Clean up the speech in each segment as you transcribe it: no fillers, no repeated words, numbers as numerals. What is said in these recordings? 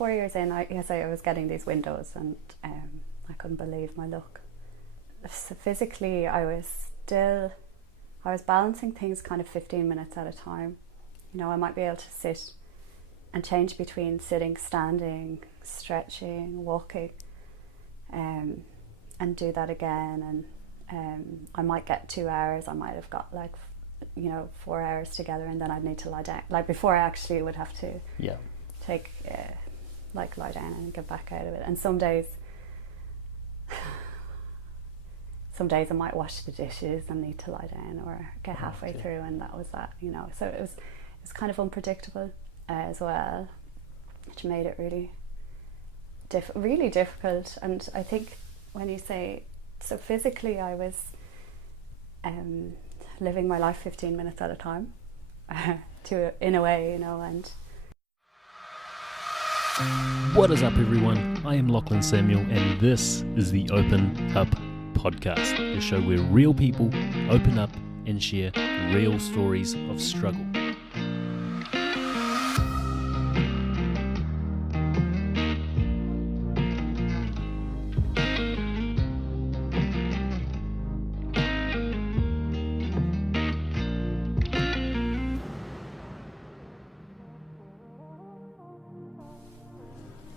4 years in, I was getting these windows, and I couldn't believe my luck. So physically, I was balancing things kind of 15 minutes at a time. You know, I might be able to sit and change between sitting, standing, stretching, walking, and do that again. And I might get 2 hours. I might have got 4 hours together, and then I'd need to lie down. Like before, I actually would have to take lie down and get back out of it. And some days I might wash the dishes and need to lie down, or get halfway through, and that was that. You know, so it was kind of unpredictable as well, which made it really difficult. And I think when you say, so physically I was living my life 15 minutes at a time, in a way, you know. And what is up, everyone? I am Lachlan Samuel, and this is the Open Up Podcast, the show where real people open up and share real stories of struggle.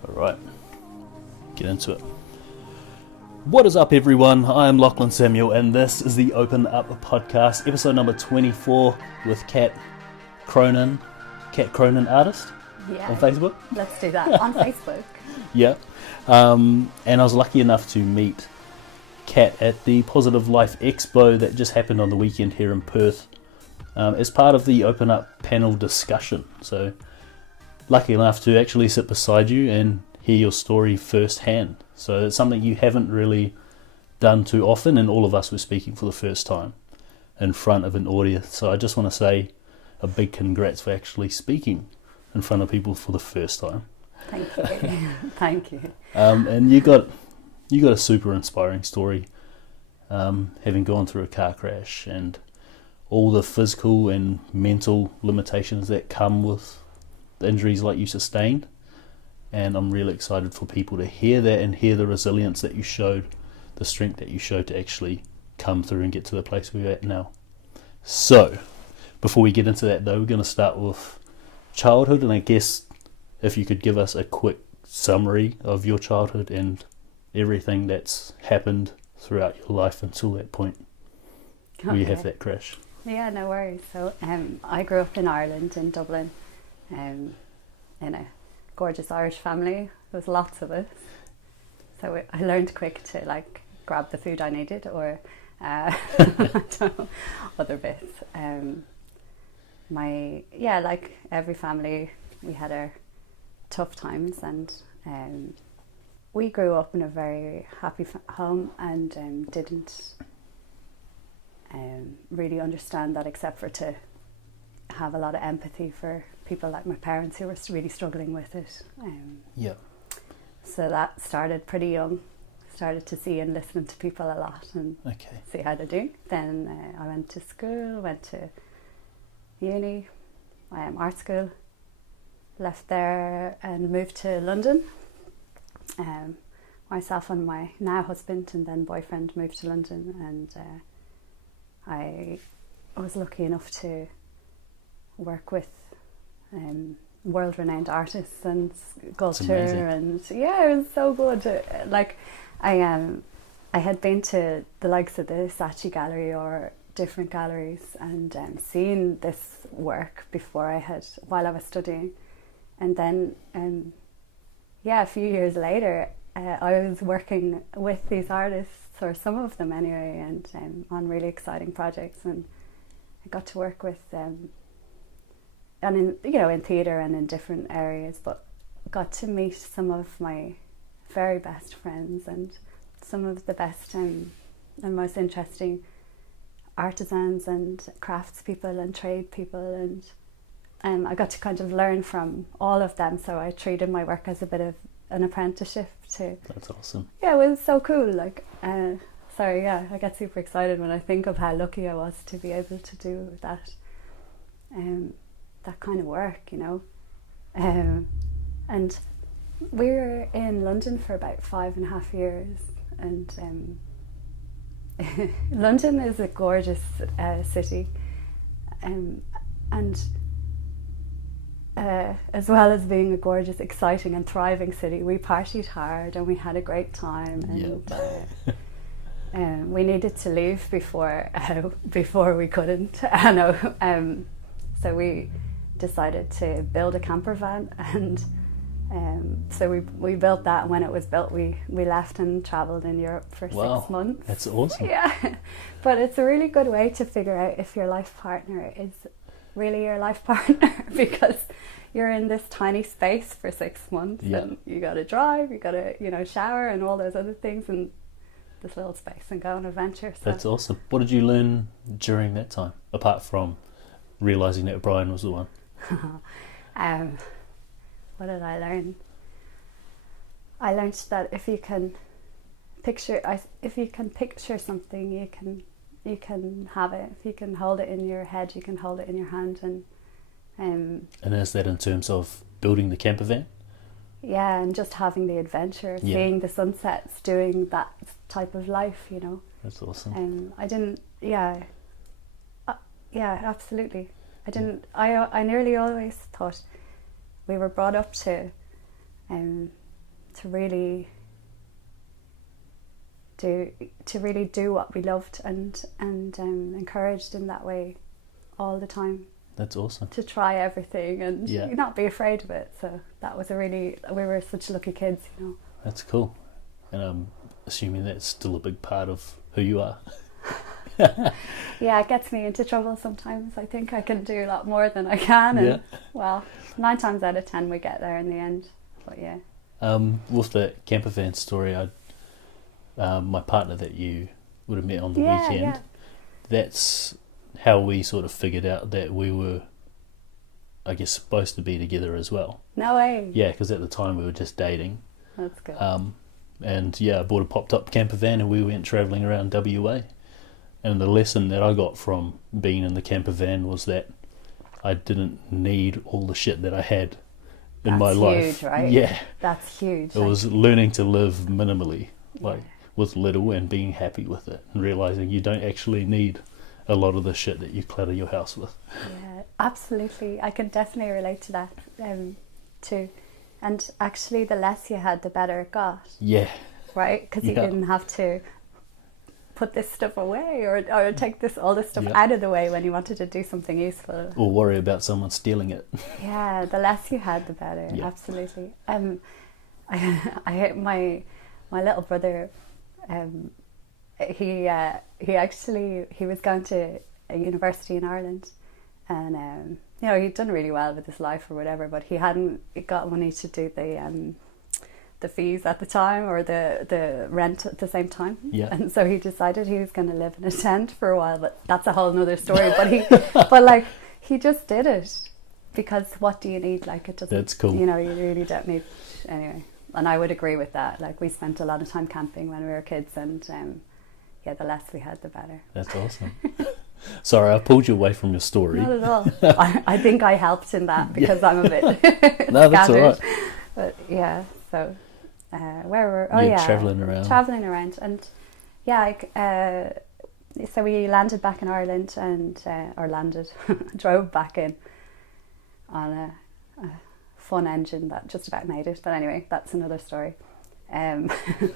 Alright, get into it. What is up, everyone? I am Lachlan Samuel, and this is the Open Up Podcast, episode number 24 with Cat Cronin artist on Facebook. Let's do that on Facebook. Yeah, and I was lucky enough to meet Cat at the Positive Life Expo that just happened on the weekend here in Perth, as part of the Open Up panel discussion. So lucky enough to actually sit beside you and hear your story firsthand. So it's something you haven't really done too often, and all of us were speaking for the first time in front of an audience. So I just want to say a big congrats for actually speaking in front of people for the first time. Thank you. Thank you. And you got a super inspiring story, having gone through a car crash and all the physical and mental limitations that come with the injuries like you sustained. And I'm really excited for people to hear that and hear the resilience that you showed, the strength that you showed to actually come through and get to the place we're at now. So, before we get into that though, we're going to start with childhood, and I guess if you could give us a quick summary of your childhood and everything that's happened throughout your life until that point where you have that crash. Yeah, no worries. So I grew up in Ireland, in Dublin, in a gorgeous Irish family. There was lots of us, so I learned quick to grab the food I needed, or other bits. Like every family, we had our tough times, and we grew up in a very happy home, and didn't really understand that, except for to have a lot of empathy for people like my parents who were really struggling with it. So that started pretty young. Started to see and listen to people a lot and see how they're doing. Then I went to school, went to uni, art school, left there and moved to London. Myself and my now husband and then boyfriend moved to London, and I was lucky enough to work with world-renowned artists and sculpture, and it was so good. I had been to the likes of the Saatchi Gallery or different galleries, and seen this work while I was studying, and then a few years later I was working with these artists, or some of them anyway, and on really exciting projects, and I got to work with them. And in theatre and in different areas, but got to meet some of my very best friends and some of the best and most interesting artisans and craftspeople and trade people, and I got to kind of learn from all of them. So I treated my work as a bit of an apprenticeship too. That's awesome. Yeah, it was so cool. I get super excited when I think of how lucky I was to be able to do that. That kind of work, and We were in London for about 5.5 years, and London is a gorgeous city, and as well as being a gorgeous, exciting and thriving city, we partied hard and we had a great time, and we needed to leave before we couldn't. I know. So we decided to build a camper van, and so we built that. And when it was built, we left and travelled in Europe for 6 months. That's awesome. Yeah, but it's a really good way to figure out if your life partner is really your life partner, because you're in this tiny space for 6 months, and you got to drive, you got to shower and all those other things in this little space and go on adventure. So. That's awesome. What did you learn during that time, apart from realising that Brian was the one? What did I learn? I learned that if you can picture something, you can have it. If you can hold it in your head, you can hold it in your hand. And is that in terms of building the camper van? Yeah, and just having the adventure, seeing the sunsets, doing that type of life, That's awesome. Absolutely. I nearly always thought we were brought up to really do what we loved, and encouraged in that way all the time. That's awesome. To try everything and not be afraid of it. So that was we were such lucky kids, That's cool. And I'm assuming that's still a big part of who you are. Yeah, it gets me into trouble sometimes. I think I can do a lot more than I can, and well, 9 times out of 10 we get there in the end. But yeah. With the camper van story, my partner that you would have met on the weekend, that's how we sort of figured out that we were, I guess, supposed to be together as well. No way. Yeah, because at the time we were just dating. That's good. And I bought a popped-up camper van and we went travelling around WA. And the lesson that I got from being in the camper van was that I didn't need all the shit that I had in my life. That's huge, right? Yeah. That's huge. It was learning to live minimally, with little, and being happy with it, and realising you don't actually need a lot of the shit that you clutter your house with. Yeah, absolutely. I can definitely relate to that too. And actually, the less you had, the better it got. Yeah. Right? Because you didn't have to put this stuff away or take all this stuff out of the way when you wanted to do something useful. Or worry about someone stealing it. Yeah, the less you had, the better. Yeah. Absolutely. My little brother, he was going to a university in Ireland, and he'd done really well with his life or whatever, but he hadn't got money to do the fees at the time, or the rent at the same time. Yeah. And so he decided he was going to live in a tent for a while, but that's a whole nother story. But he just did it because what do you need? It doesn't. That's cool. You really don't need anyway. And I would agree with that. We spent a lot of time camping when we were kids, and the less we had, the better. That's awesome. Sorry, I pulled you away from your story. Not at all. I think I helped in that because I'm a bit no, that's all right. But yeah, so where were travelling around, and so we landed back in Ireland, and drove back in on a fun engine that just about made it. But anyway, that's another story.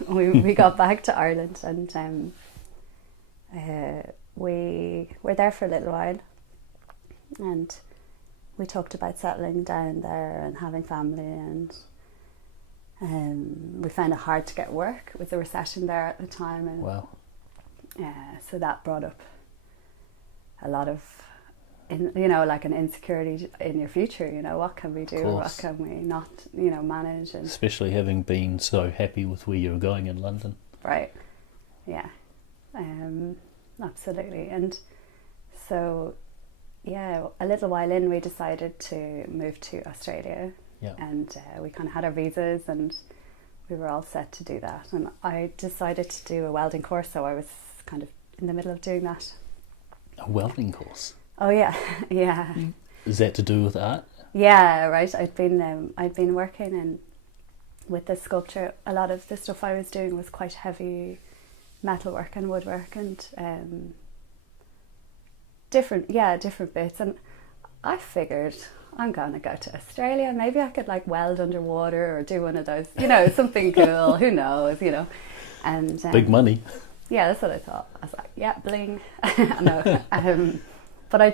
We got back to Ireland, and we were there for a little while, and we talked about settling down there and having family, and we found it hard to get work. It was a recession there at the time, and wow. So that brought up a lot of an insecurity in your future. What can we do, or what can we not manage, and especially having been so happy with where you were going in London. Right. Yeah. Absolutely. And so a little while in, we decided to move to Australia. Yeah. And we kind of had our visas, and we were all set to do that. And I decided to do a welding course, so I was kind of in the middle of doing that. A welding course? Oh yeah, yeah. Is that to do with art? Yeah, right. I'd been working with this sculpture, a lot of the stuff I was doing was quite heavy metalwork and woodwork and different bits. And I figured I'm going to go to Australia. Maybe I could like weld underwater or do one of those, something cool. Who knows, And big money. Yeah, that's what I thought. I was like, yeah, bling. No, but I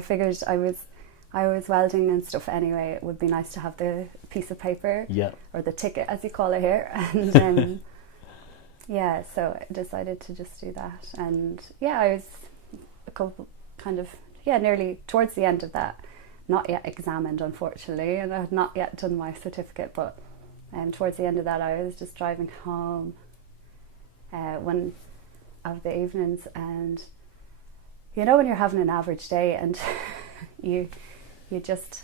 figured I was welding and stuff anyway. It would be nice to have the piece of paper, or the ticket, as you call it here, and so I decided to just do that. And I was nearly towards the end of that, not yet examined, unfortunately, and I had not yet done my certificate. But towards the end of that, I was just driving home one of the evenings, and when you're having an average day and you just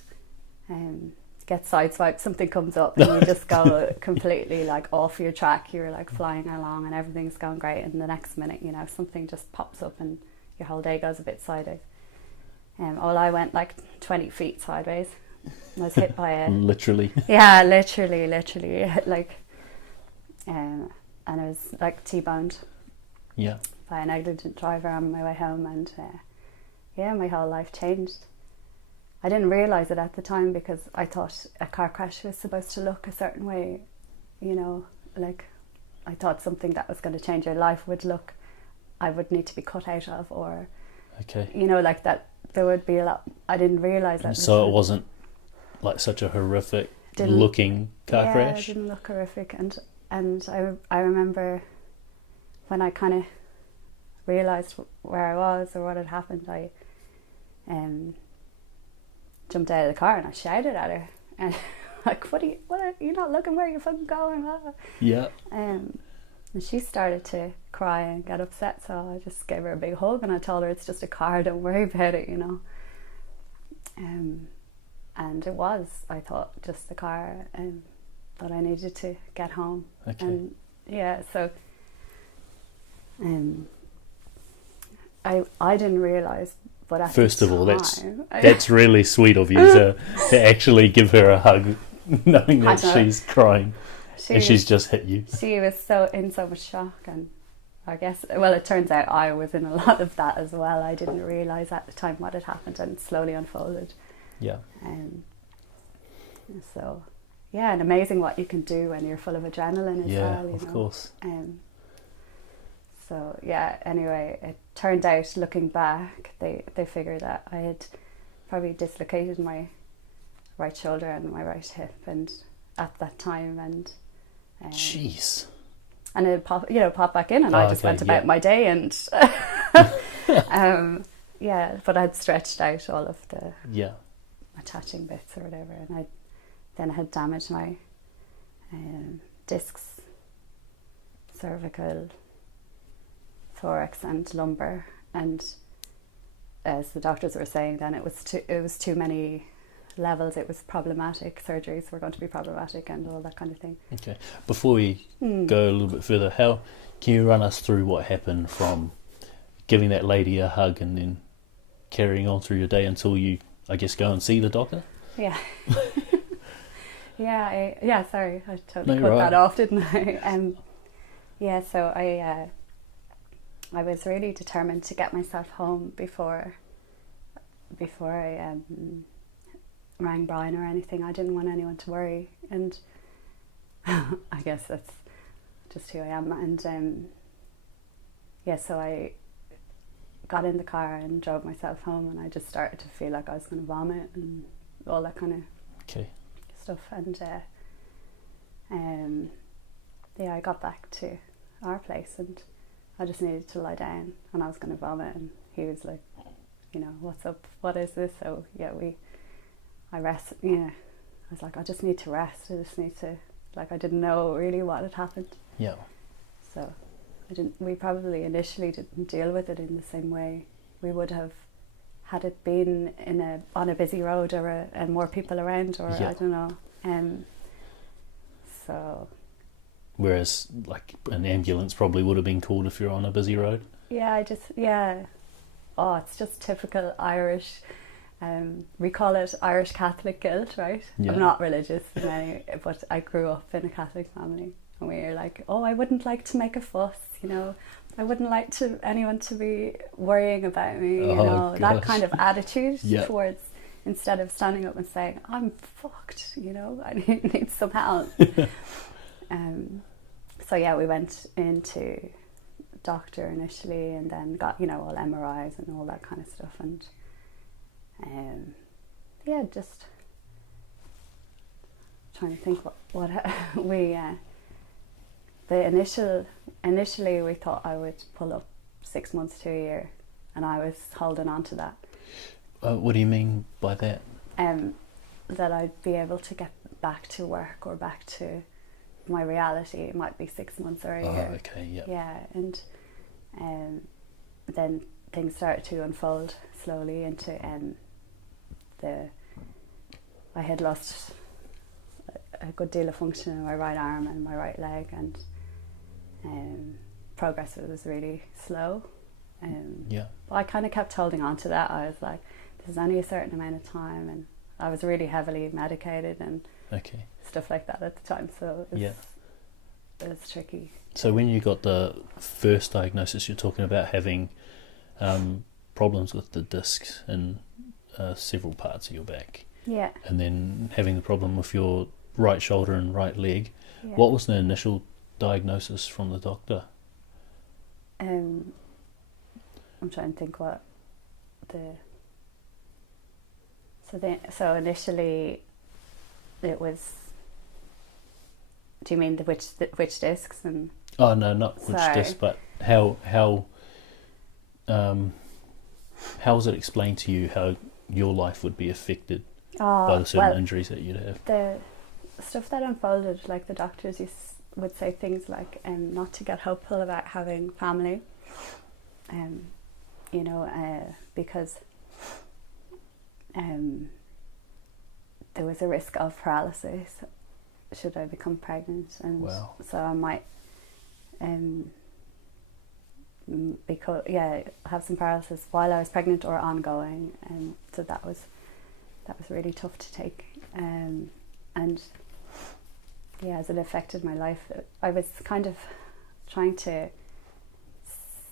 get sideswiped, something comes up and you just go completely like off your track. You're like flying along and everything's going great, and the next minute something just pops up and your whole day goes a bit sideways. I went like 20 feet sideways. I was hit by a literally like and I was like T-boned by a negligent driver on my way home, and my whole life changed. I didn't realise it at the time because I thought a car crash was supposed to look a certain way, like I thought something that was going to change your life would look, I would need to be cut out of, or like that there would be a lot. I didn't realise that. So it wasn't like such a horrific looking car crash? It didn't look horrific, and I remember when I kind of realised where I was or what had happened, I jumped out of the car and I shouted at her, and like, what are you not looking where you're fucking going? And she started to cry and get upset, so I just gave her a big hug and I told her it's just a car, don't worry about it, and it was, I thought, just the car, but I needed to get home. And so I didn't realise, but at first the of all, time, that's really sweet of you to actually give her a hug, knowing that she's crying and she's just hit you. She was in so much shock, and I guess, well, it turns out I was in a lot of that as well. I didn't realise at the time what had happened, and it slowly unfolded. So and amazing what you can do when you're full of adrenaline as well. Of course. So anyway, it turned out, looking back, they figured that I had probably dislocated my right shoulder and my right hip, and at that time, and jeez. And it popped back in, and I just went about my day, and but I'd stretched out all of the attaching bits or whatever, and I had damaged my discs, cervical, thorax and lumbar, and as the doctors were saying then, it was too many levels. It was problematic. Surgeries were going to be problematic and all that kind of thing. Okay, before we go a little bit further, how can you run us through what happened from giving that lady a hug and then carrying on through your day until you, I guess, go and see the doctor? Sorry, I totally cut that off, didn't I? So I was really determined to get myself home before I rang Brian or anything. I didn't want anyone to worry, and I guess that's just who I am. And so I got in the car and drove myself home, and I just started to feel like I was going to vomit and all that kind of stuff. And I got back to our place, and I just needed to lie down, and I was going to vomit, and he was like, what's up, what is this? So I rest, I was like, I just need to rest, I just need to, I didn't know really what had happened. So we probably initially didn't deal with it in the same way we would have had it been on a busy road, or and more people around, or I don't know. So whereas an ambulance probably would have been called if you're on a busy road. It's just typical Irish we call it Irish Catholic guilt, right? Yeah. I'm not religious in any, but I grew up in a Catholic family, and we were like, oh, I wouldn't like to make a fuss, you know, I wouldn't like to anyone to be worrying about me, you know, that kind of attitude towards, instead of standing up and saying, I'm fucked, you know, I need some help. So yeah, we went into doctor initially, and then got, you know, all MRIs and all that kind of stuff, and yeah, just trying to think what we initially we thought I would pull up 6 months to a year, and I was holding on to that. What do you mean by that? That I'd be able to get back to work or back to my reality. It might be 6 months or a year. Oh, okay, yeah. Yeah, and then things started to unfold slowly into I had lost a good deal of function in my right arm and my right leg, and progress was really slow. But I kind of kept holding on to that. I was like, this is only a certain amount of time, and I was really heavily medicated and stuff like that at the time, so it was tricky. So when you got the first diagnosis, you're talking about having problems with the discs in several parts of your back. Yeah. And then having the problem with your right shoulder and right leg. Yeah. What was the initial diagnosis from the doctor? I'm trying to think what so initially it was. Do you mean which discs and? Oh no, not which discs, but how was it explained to you how your life would be affected by the certain injuries that you'd have? The stuff that unfolded, like the doctors would say things like not to get hopeful about having family, you know, because there was a risk of paralysis should I become pregnant, and so I might have some paralysis while I was pregnant or ongoing, and so that was really tough to take, and as it affected my life, I was kind of trying to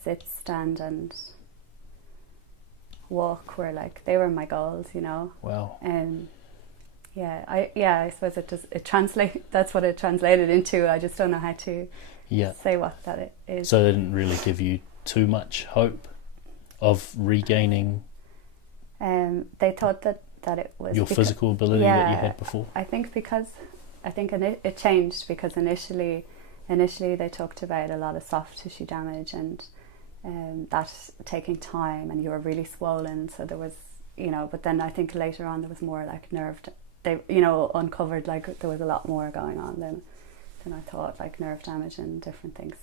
sit, stand and walk were like, they were my goals, you know. Wow. I suppose that's what it translated into. I just don't know how to say what that it is. So they didn't really give you too much hope of regaining they thought that it was your physical ability that you had before. I think it changed because initially they talked about a lot of soft tissue damage, and that taking time, and you were really swollen, so there was, you know, but then I think later on there was more like they, you know, uncovered like there was a lot more going on than I thought, like nerve damage and different things.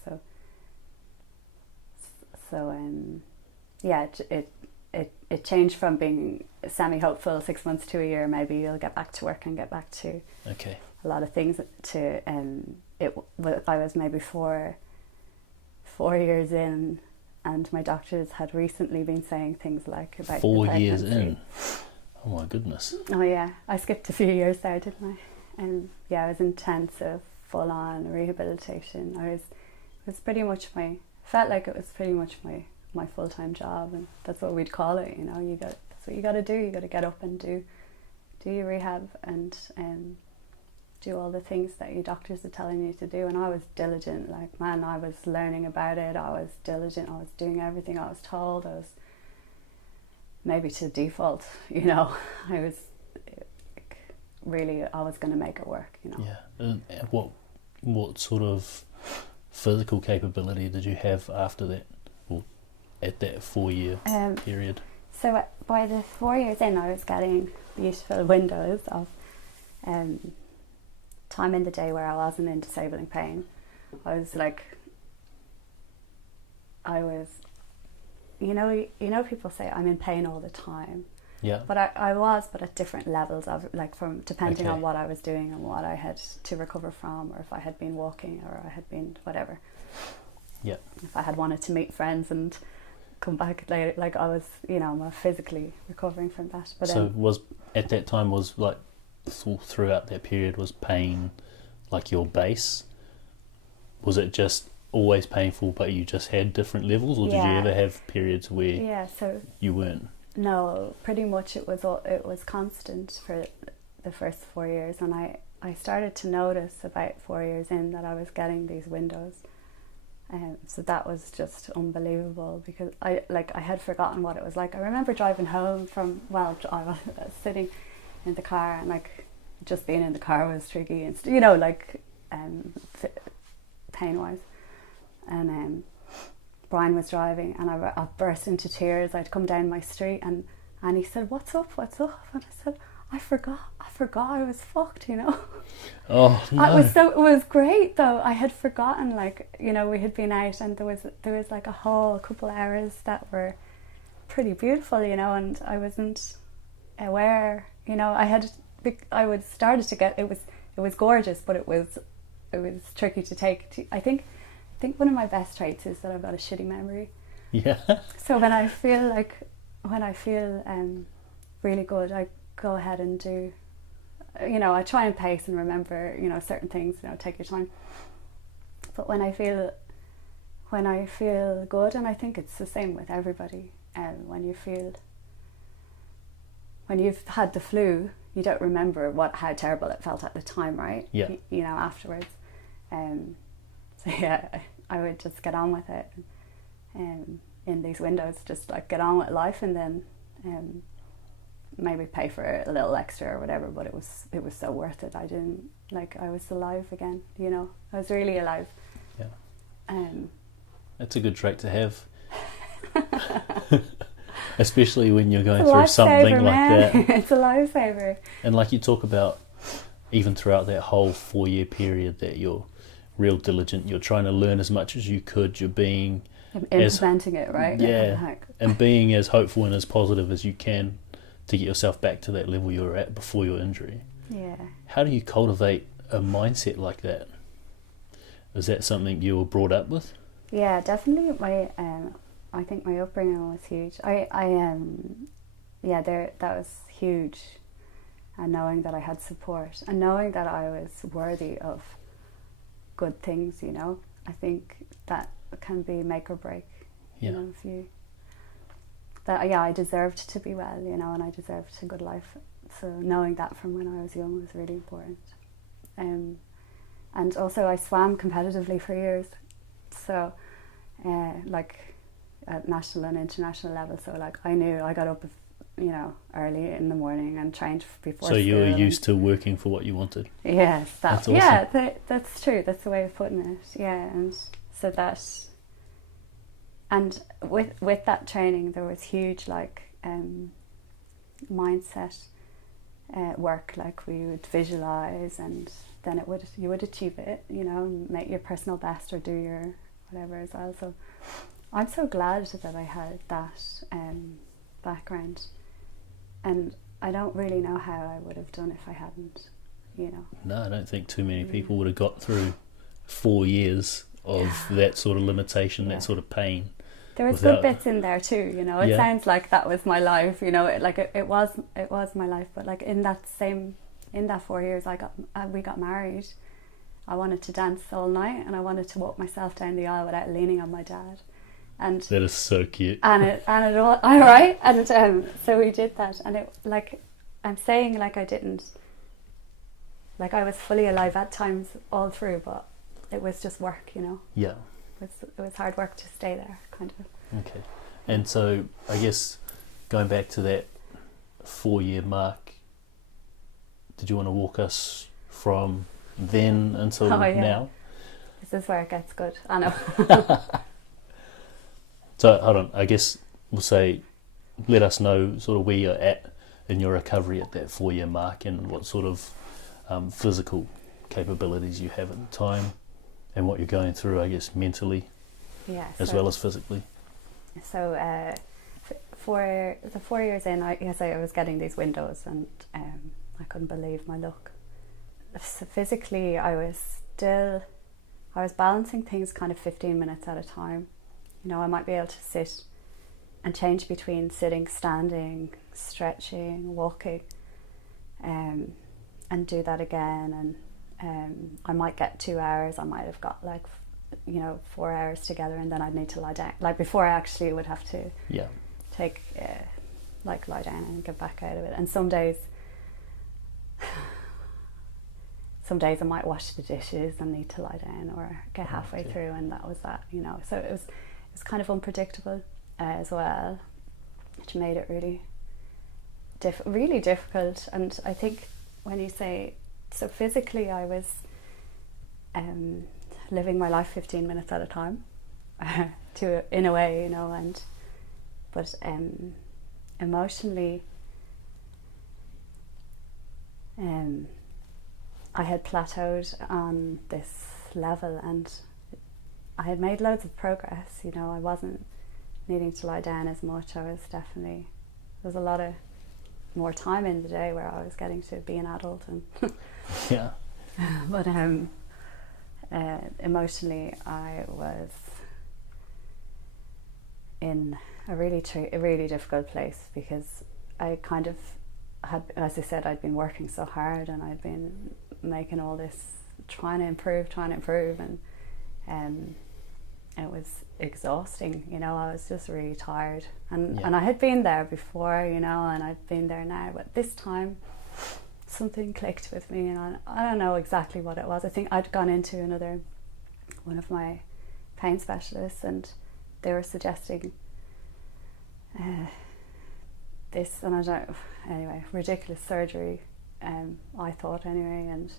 It changed from being semi-hopeful 6 months to a year, maybe you'll get back to work and get back to a lot of things, to I was maybe 4 years in, and my doctors had recently been saying things like about 4 years in. Oh my goodness. Oh yeah, I skipped a few years there, didn't I? And I was intensive, full on rehabilitation. It was pretty much felt like it was pretty much my full-time job, and that's what we'd call it, you know. That's what you got to do. You got to get up and do your rehab and do all the things that your doctors are telling you to do. And I was diligent, like, man, I was learning about it. I was diligent. I was doing everything I was told. I was maybe to default, you know. I was really, I was going to make it work, you know. Yeah. And what sort of physical capability did you have after that, or at that 4 year period? So by the 4 years in, I was getting beautiful windows of time in the day where I wasn't in disabling pain. You know, people say I'm in pain all the time. Yeah. But I was, but at different levels of, like, from depending on what I was doing and what I had to recover from, or if I had been walking, or I had been whatever. Yeah. If I had wanted to meet friends and come back later. Like I was, more physically recovering from that. But so was at that time was like throughout that period was pain like your base? Was it just always painful, but you just had different levels, or did you ever have periods where you weren't? No, pretty much it was constant for the first 4 years, and I started to notice about 4 years in that I was getting these windows. So that was just unbelievable, because I had forgotten what it was like. I remember driving home I was sitting in the car, and like just being in the car was tricky, and pain wise. And Brian was driving, and I burst into tears. I'd come down my street, and he said, "What's up? What's up?" And I said, I forgot I was fucked, Oh no. It was great though. I had forgotten, we had been out, and there was like a whole couple hours that were pretty beautiful, and I wasn't aware, I was started to get, it was gorgeous, but it was tricky to take. I think one of my best traits is that I've got a shitty memory. Yeah. So when I feel really good, I go ahead and do, I try and pace and remember, certain things, take your time. But when I feel good, and I think it's the same with everybody, when you've had the flu, you don't remember how terrible it felt at the time, right? Yeah. Afterwards. So yeah, I would just get on with it. In these windows, just like get on with life, and then maybe pay for a little extra or whatever, but it was so worth it. I was alive again, I was really alive. Yeah. That's a good trait to have. Especially when you're going through something like that. It's a lifesaver. And like you talk about, even throughout that whole 4 year period, that you're real diligent, you're trying to learn as much as you could, you're being implementing it, right? Yeah. And being as hopeful and as positive as you can to get yourself back to that level you were at before your injury. Yeah. How do you cultivate a mindset like that? Is that something you were brought up with? Yeah, definitely. I think my upbringing was huge. That was huge. And knowing that I had support, and knowing that I was worthy of good things, I think that can be make or break. Yeah. I deserved to be well, and I deserved a good life. So knowing that from when I was young was really important. And also I swam competitively for years. So at national and international level. So I knew I got up, early in the morning and trained before. So you were used to working for what you wanted. Yes, that's awesome. Yeah, that's true. That's the way of putting it. Yeah, and so that. And with that training, there was huge mindset work. Like we would visualize, and then you would achieve it. Make your personal best or do your whatever as well. So I'm so glad that I had that background, and I don't really know how I would have done if I hadn't. No, I don't think too many people would have got through 4 years of that sort of limitation, that sort of pain. There was good bits in there too, It sounds like that was my life, it was my life. But in that 4 years, we got married. I wanted to dance all night, and I wanted to walk myself down the aisle without leaning on my dad. And that is so cute. And it all right. And so we did that, and it I'm saying I didn't. I was fully alive at times all through, but it was just work, Yeah. It was hard work to stay there, kind of. Okay. And so I guess going back to that 4 year mark, did you want to walk us from then until now? This is where it gets good. I know. So hold on, I guess we'll say, let us know sort of where you're at in your recovery at that 4 year mark, and what sort of physical capabilities you have at the time, and what you're going through, I guess, mentally, as well as physically. So for the 4 years in, I was getting these windows, and I couldn't believe my luck. So physically, I was balancing things kind of 15 minutes at a time. I might be able to sit and change between sitting, standing, stretching, walking, and do that again. And I might get 2 hours. I might have got like 4 hours together, and then I'd need to lie down. Like before, I actually would have to take lie down and get back out of it. And some days I might wash the dishes and need to lie down or get halfway through, and that was that. So it was kind of unpredictable as well, which made it really really difficult. And I think when you say, so physically I was living my life 15 minutes at a time, in a way, but emotionally, I had plateaued on this level, and I had made loads of progress. I wasn't needing to lie down as much. There was a lot of more time in the day where I was getting to be an adult, and but emotionally I was in a really difficult place, because I kind of had, as I said, I'd been working so hard, and I'd been making all this, trying to improve, and it was exhausting. I was just really tired, and I had been there before, and I've been there now, but this time something clicked with me, and I don't know exactly what it was. I think I'd gone into one of my pain specialists, and they were suggesting this, and I don't, anyway, ridiculous surgery, I thought anyway, and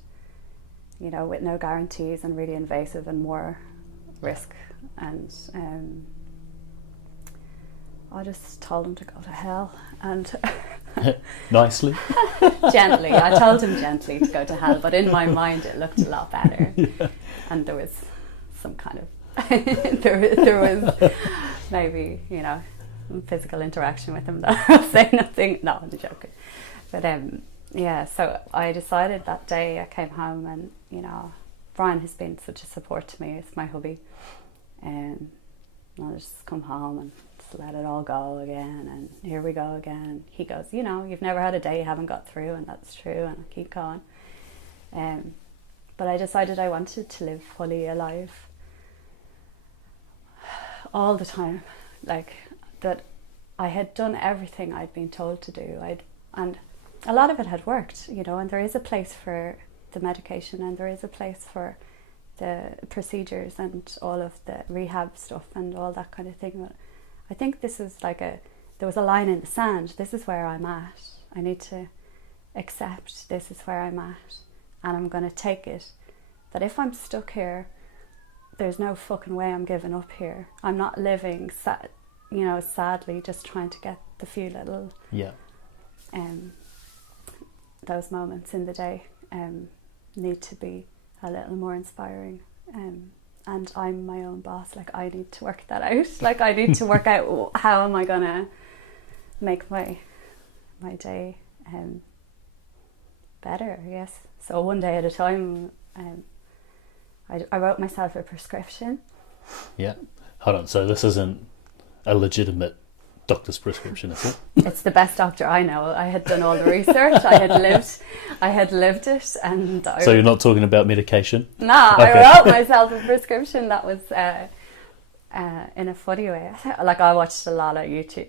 with no guarantees, and really invasive and more risk, and I just told him to go to hell, and nicely, gently. I told him gently to go to hell, but in my mind it looked a lot better, and there was some kind of there was maybe physical interaction with him that I'll say nothing. No, I'm joking. But so I decided that day I came home, and Brian has been such a support to me. It's my hubby, and I'll just come home and just let it all go again, and here we go again. He goes, you've never had a day you haven't got through, and that's true, and I keep going. But I decided I wanted to live fully alive all the time, like that. I had done everything I'd been told to do, and a lot of it had worked, and there is a place for the medication, and there is a place for the procedures and all of the rehab stuff and all that kind of thing. But I think this is there was a line in the sand. This is where I'm at. I need to accept this is where I'm at, and I'm going to take it, that if I'm stuck here, there's no fucking way I'm giving up here. I'm not living sadly just trying to get the few little those moments in the day need to be a little more inspiring, and I'm my own boss. Like, I need to work that out. Like, I need to work out how am I gonna make my day better, I guess. So one day at a time, I wrote myself a prescription. Yeah. Hold on, so this isn't a legitimate doctor's prescription, is it? It's the best doctor I know. I had done all the research. I had lived it, and so you're not talking about medication? Nah, okay. I wrote myself a prescription that was in a funny way. I watched a lot of YouTube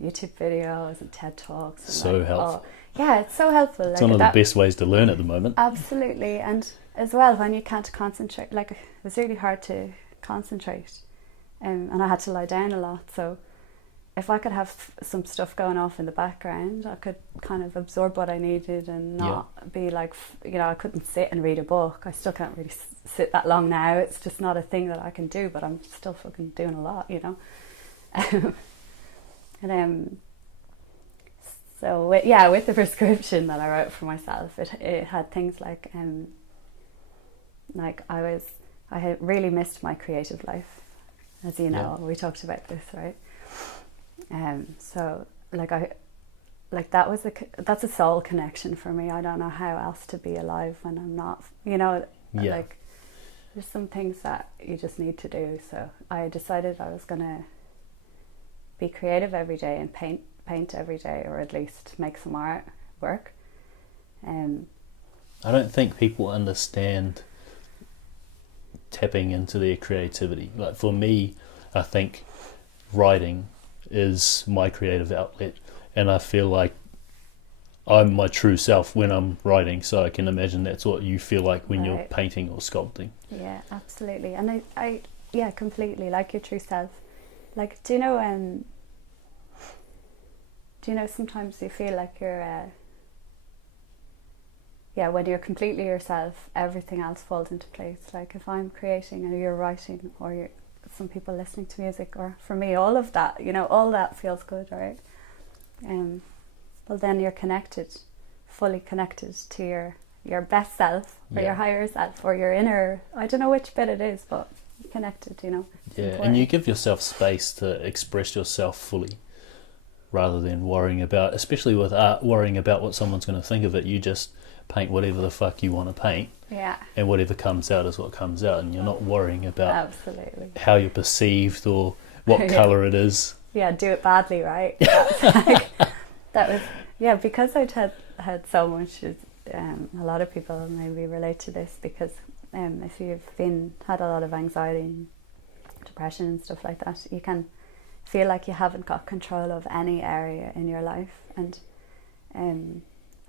videos and TED Talks. And so helpful. Yeah, it's so helpful. It's one of the best ways to learn at the moment. Absolutely, and as well when you can't concentrate. Like, it was really hard to concentrate, and I had to lie down a lot. So if I could have some stuff going off in the background, I could kind of absorb what I needed and not be like, I couldn't sit and read a book. I still can't really sit that long now. It's just not a thing that I can do, but I'm still fucking doing a lot, And so with the prescription that I wrote for myself, it had things like I had really missed my creative life, as you know. We talked about this, right? So that's a soul connection for me. I don't know how else to be alive when I'm not, like, there's some things that you just need to do. So I decided I was gonna be creative every day and paint every day, or at least make some art work. I don't think people understand tapping into their creativity. Like for me, I think writing is my creative outlet, and I feel like I'm my true self when I'm writing, so I can imagine that's what you feel like when you're painting or sculpting. Yeah, absolutely. And I yeah, completely, like your true self. Like, do you know sometimes you feel like you're when you're completely yourself, everything else falls into place. Like if I'm creating and you're writing, or some people listening to music, or for me, all of that, all that feels good, right? Well, then you're connected, fully connected to your best self, or your higher self, or your inner, I don't know which bit it is, but connected, Yeah, important. And you give yourself space to express yourself fully, rather than worrying about, especially with art, worrying about what someone's going to think of it. You just paint whatever the fuck you want to paint, and whatever comes out is what comes out, and you're not worrying about how you're perceived or what colour it is. Yeah, do it badly, right? That was because I'd had so much. A lot of people maybe relate to this, because if you've had a lot of anxiety and depression and stuff like that, you can feel like you haven't got control of any area in your life, and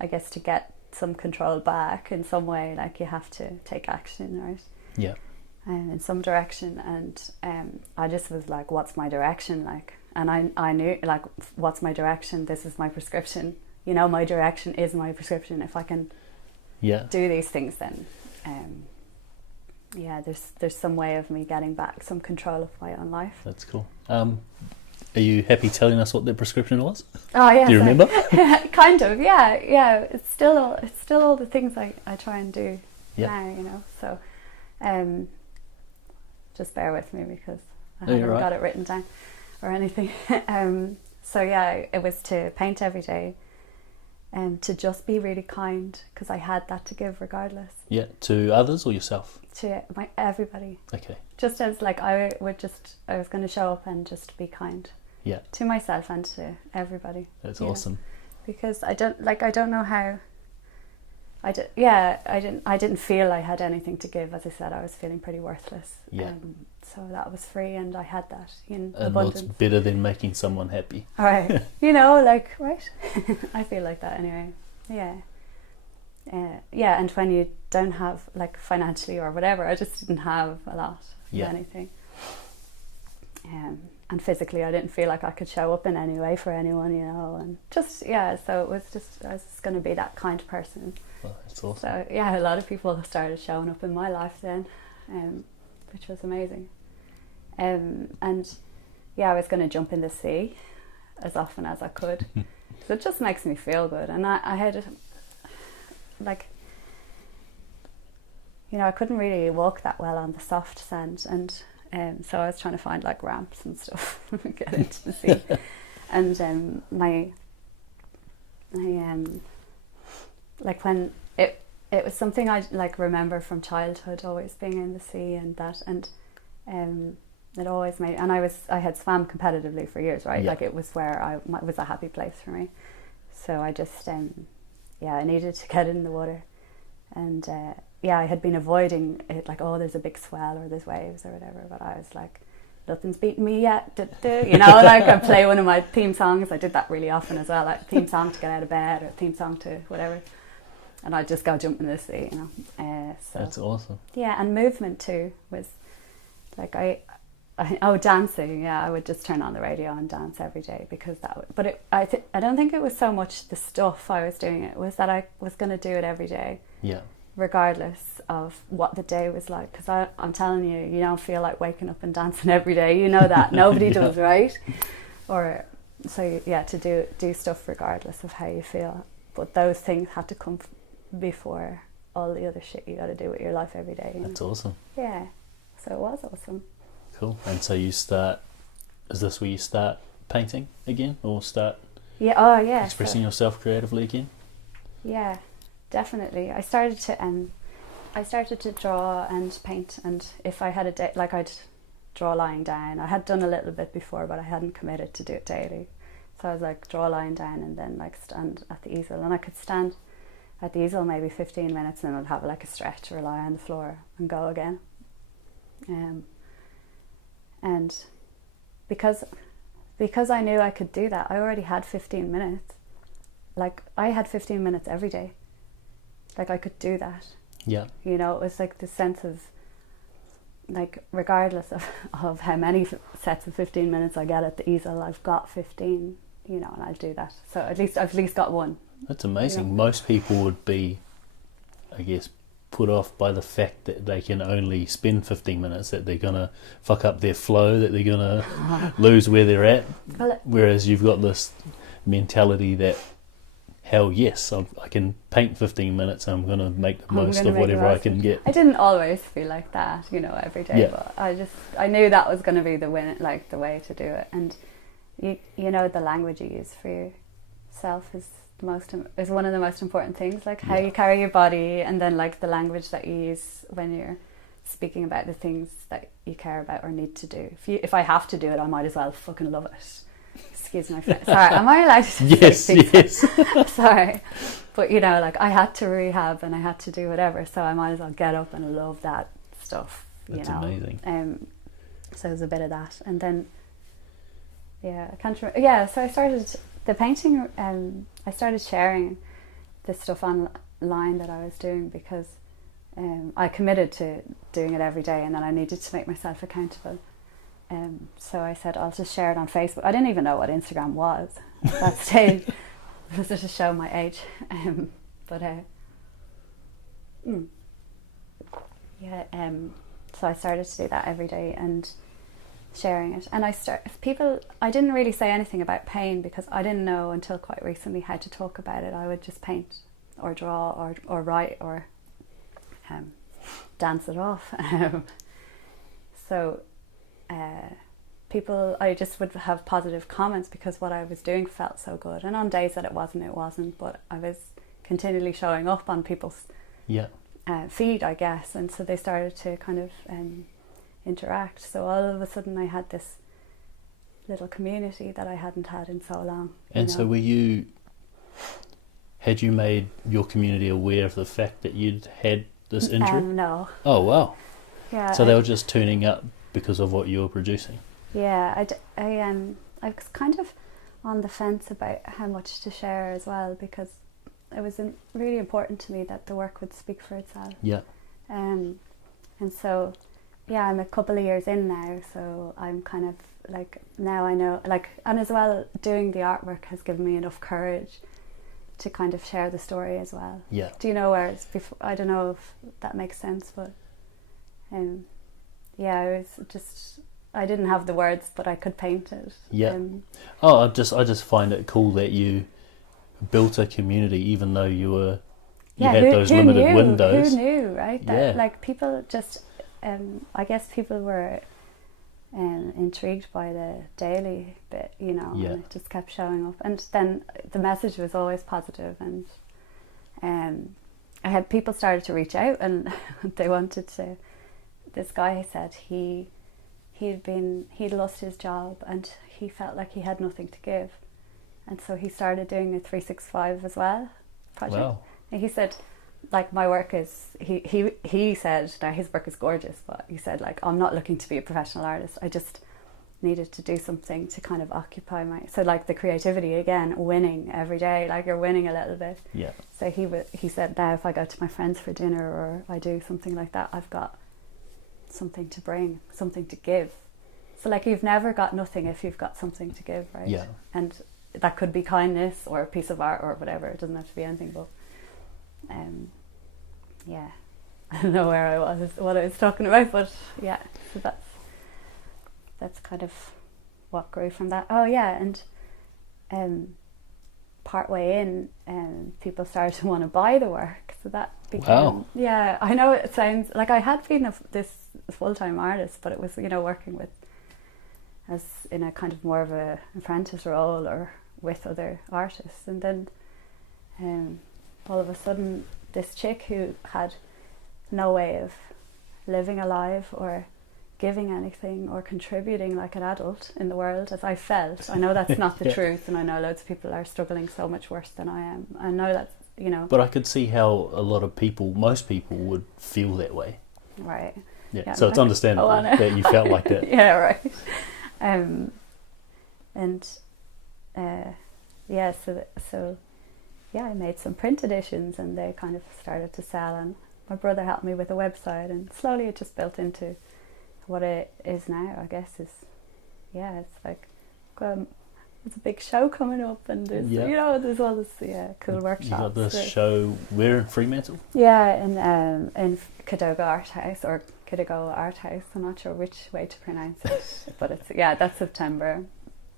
I guess to get some control back in some way, like you have to take action, right? Yeah. In some direction, and I just was like, what's my direction like? And I knew, like, what's my direction? This is my prescription. My direction is my prescription. If I can do these things, then there's some way of me getting back some control of my own life. That's cool. Are you happy telling us what the prescription was? Oh yeah. Do you remember? Kind of, yeah. It's still all the things I try and do now, So just bear with me, because I haven't got it written down or anything. So it was to paint every day, and to just be really kind, because I had that to give regardless. Yeah, to others or yourself? To everybody. Okay. Just as like I was going to show up and just be kind. Yeah. To myself and to everybody. That's awesome. Because I don't know how. I didn't feel I had anything to give. As I said, I was feeling pretty worthless. Yeah. So that was free, and I had that in and abundance. What's better than making someone happy? All right. Right? I feel like that anyway. Yeah. And when you don't have, like, financially or whatever, I just didn't have a lot of anything. And physically, I didn't feel like I could show up in any way for anyone, and just, so it was just, I was just going to be that kind of person. Well, that's awesome. So, a lot of people started showing up in my life then, which was amazing. And, I was going to jump in the sea as often as I could. So it just makes me feel good. And I had, like, I couldn't really walk that well on the soft sand, and so I was trying to find, like, ramps and stuff to get into the sea. And my like, when it was something I, like, remember from childhood, always being in the sea and that, and it always made, and I had swam competitively for years, right? Like, it was where it was a happy place for me. So I just I needed to get in the water, and I had been avoiding it, like, oh, there's a big swell or there's waves or whatever, but I was like, nothing's beaten me yet, like, I play one of my theme songs. I did that really often as well, like theme song to get out of bed, or theme song to whatever, and I'd just go jump in the sea, so that's awesome. And movement too was, like, dancing, I would just turn on the radio and dance every day, because that would, but I don't think it was so much the stuff I was doing, it was that I was going to do it every day, regardless of what the day was like, because I'm telling you, you don't feel like waking up and dancing every day, that nobody does, right? Or so to do stuff regardless of how you feel, but those things had to come before all the other shit you got to do with your life every day. That's awesome. Yeah, so it was awesome. Cool. And so is this where you start painting again, or start expressing yourself creatively again? Yeah, definitely. I started to draw and paint, and if I had a day, like, I'd draw lying down. I had done a little bit before, but I hadn't committed to do it daily. So I was like, draw lying down and then like stand at the easel. And I could stand at the easel maybe 15 minutes and then I'd have like a stretch or lie on the floor and go again. And because I knew I could do that, I already had 15 minutes. Like I had 15 minutes every day. Like I could do that. Yeah. You know, it was like the sense of like regardless of how many sets of 15 minutes I get at the easel, I've got 15, you know, and I'll do that. So I've at least got one. That's amazing. You know? Most people would be, I guess, put off by the fact that they can only spend 15 minutes, that they're going to fuck up their flow, that they're going to lose where they're at. Whereas you've got this mentality that, hell yes, I can paint 15 minutes and I'm going to make the most of whatever I can get. I didn't always feel like that, you know, every day, but I knew that was going to be the way to do it. And you know, the language you use for yourself is one of the most important things, like how you carry your body, and then like the language that you use when you're speaking about the things that you care about or need to do. If I have to do it, I might as well fucking love it. Excuse my French. Sorry, am I allowed to say Yes. Sorry. But you know, like I had to rehab and I had to do whatever, so I might as well get up and love that stuff. That's you know? amazing. So there's a bit of that. And then I can't remember. Yeah, so I started the painting, I started sharing the stuff online that I was doing because I committed to doing it every day, and then I needed to make myself accountable. So I said, I'll just share it on Facebook. I didn't even know what Instagram was at that stage. It was just to show my age. So I started to do that every day and sharing it. And I didn't really say anything about pain because I didn't know until quite recently how to talk about it. I would just paint or draw or write or dance it off. I just would have positive comments because what I was doing felt so good, and on days that it wasn't, but I was continually showing up on people's feed, I guess, and so they started to kind of interact. So all of a sudden I had this little community that I hadn't had in so long. And so had you made your community aware of the fact that you'd had this injury? No. Oh wow. Yeah. So they were just turning up because of what you were producing? Yeah, I was kind of on the fence about how much to share as well, because it was really important to me that the work would speak for itself. Yeah. And so, I'm a couple of years in now, so I'm kind of like, now I know, like, and as well, doing the artwork has given me enough courage to kind of share the story as well. Yeah. Do you know, whereas before, I don't know if that makes sense, but I didn't have the words, but I could paint it. Yeah. I just find it cool that you built a community, even though you had those limited windows. Who knew, right? That, like, people just, I guess people were intrigued by the daily bit, you know, and it just kept showing up. And then the message was always positive, and I had people started to reach out, and they wanted to. This guy said he'd lost his job and he felt like he had nothing to give, and so he started doing a 365 as well project. Wow. And he said, like, my work is, he said, now his work is gorgeous, but he said, like, I'm not looking to be a professional artist, I just needed to do something to kind of occupy so like the creativity again, winning every day, like you're winning a little bit. Yeah. So he said, now if I go to my friends for dinner or I do something like that, I've got something to bring, something to give. So like, you've never got nothing if you've got something to give, right? Yeah. And that could be kindness or a piece of art or whatever. It doesn't have to be anything, but I don't know where I was, what I was talking about, but yeah, so that's kind of what grew from that. Oh yeah, and part way in, people started to want to buy the work, so that became, wow. Yeah, I know it sounds like I had been this full-time artist, but it was, you know, working with, as in a kind of more of a apprentice role or with other artists, and then all of a sudden this chick who had no way of living a life or giving anything or contributing like an adult in the world as I felt. I know that's not the truth, and I know loads of people are struggling so much worse than I am. I know that, you know. But I could see how a lot of people, most people, would feel that way. Right. Yeah. So it's understandable that you felt like that. Yeah. Right. So I made some print editions, and they kind of started to sell, and my brother helped me with a website, and slowly it just built into what it is now, I guess. It's like there's a big show coming up, and there's there's all this cool workshops. You got this show where in Fremantle? Yeah, in Cadoga Art House, or Cadoga Art House. I'm not sure which way to pronounce it, but it's that's September.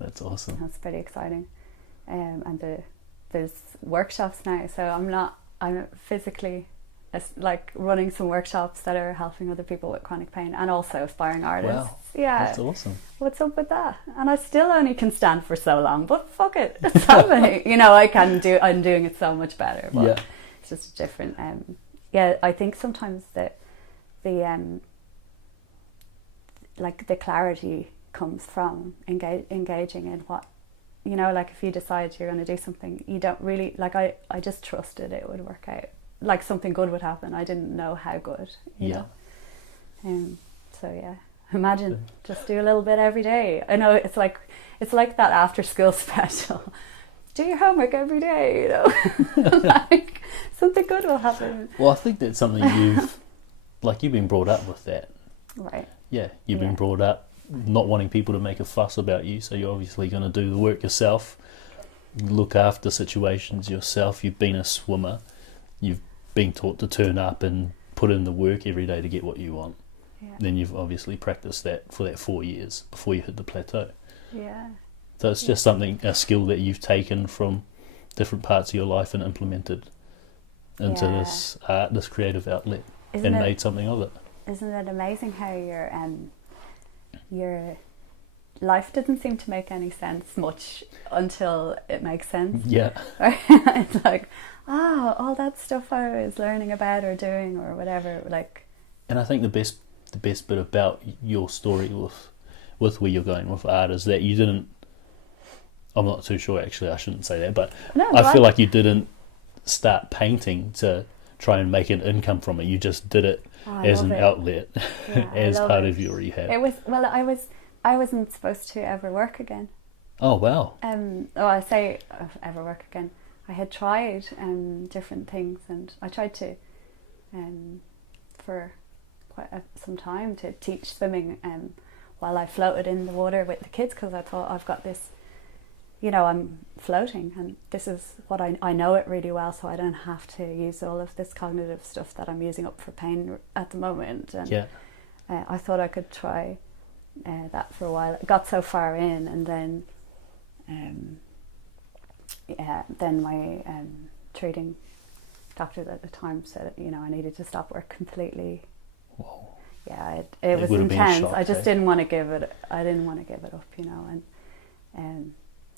That's awesome. That's pretty exciting, and there's workshops now. So I'm physically like running some workshops that are helping other people with chronic pain, and also aspiring artists. Wow. Yeah, that's awesome. What's up with that? And I still only can stand for so long, but fuck it, it's happening. I'm doing it so much better. But it's just different. I think sometimes the like the clarity comes from engaging in what, like if you decide you're going to do something, you don't really, like I just trusted it would work out, like something good would happen. I didn't know how good, you know. Imagine just do a little bit every day. I know it's like that after school special. Do your homework every day, like something good will happen. Well, I think that's something you've been brought up with that. Right. Yeah, you've been brought up not wanting people to make a fuss about you, so you're obviously going to do the work yourself, look after situations yourself. You've been a swimmer. You've been taught to turn up and put in the work every day to get what you want. Yeah. Then you've obviously practiced that for that 4 years before you hit the plateau. Yeah. So it's just a skill that you've taken from different parts of your life and implemented into this art, this creative outlet, made something of it. Isn't it amazing how your life doesn't seem to make any sense much until it makes sense? Yeah. It's like, all that stuff I was learning about or doing or whatever, like. And I think the best bit about your story with where you're going with art is that you didn't. I'm not too sure, actually. I shouldn't say that, but I feel like you didn't start painting to try and make an income from it. You just did it as an outlet, as part of your rehab. It was I wasn't supposed to ever work again. Oh wow! I say ever work again. I had tried different things, and I tried to for quite some time to teach swimming while I floated in the water with the kids, because I thought I've got this. I'm floating, and this is what I know it really well, so I don't have to use all of this cognitive stuff that I'm using up for pain at the moment. And I thought I could try that for a while. It got so far in, and then then my treating doctor at the time said, I needed to stop work completely. Whoa. Yeah, it was intense. I just didn't want to give it. I didn't want to give it up,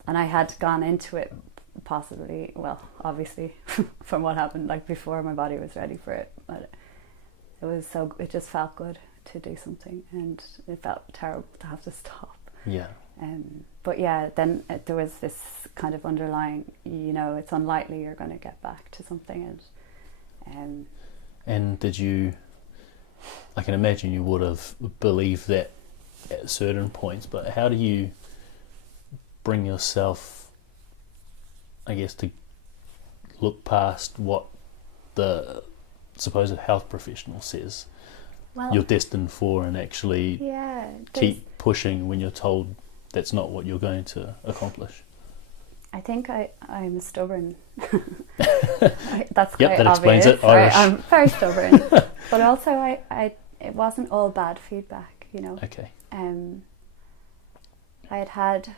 and I had gone into it possibly, obviously from what happened, like before my body was ready for it, but it just felt good to do something, and it felt terrible to have to stop. Yeah. But then there was this kind of underlying, it's unlikely you're going to get back to something, and did you? I can imagine you would have believed that at certain points, but how do you bring yourself, I guess, to look past what the supposed health professional says you're destined for, and actually keep pushing when you're told that's not what you're going to accomplish? I think I'm stubborn. That's quite that obvious. Explains it. Irish. I'm very stubborn, but also it wasn't all bad feedback, Okay. I had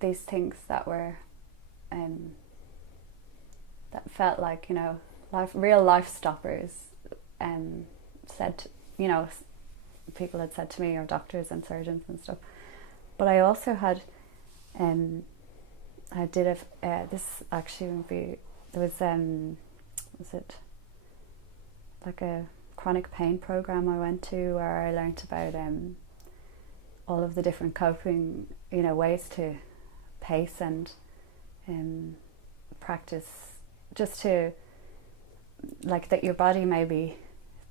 these things that were that felt like real life stoppers, said people had said to me, or doctors and surgeons and stuff. But I also had I did this actually would be, there was it like a chronic pain program I went to, where I learnt about all of the different coping, ways to pace and practice, just to, like, that your body may be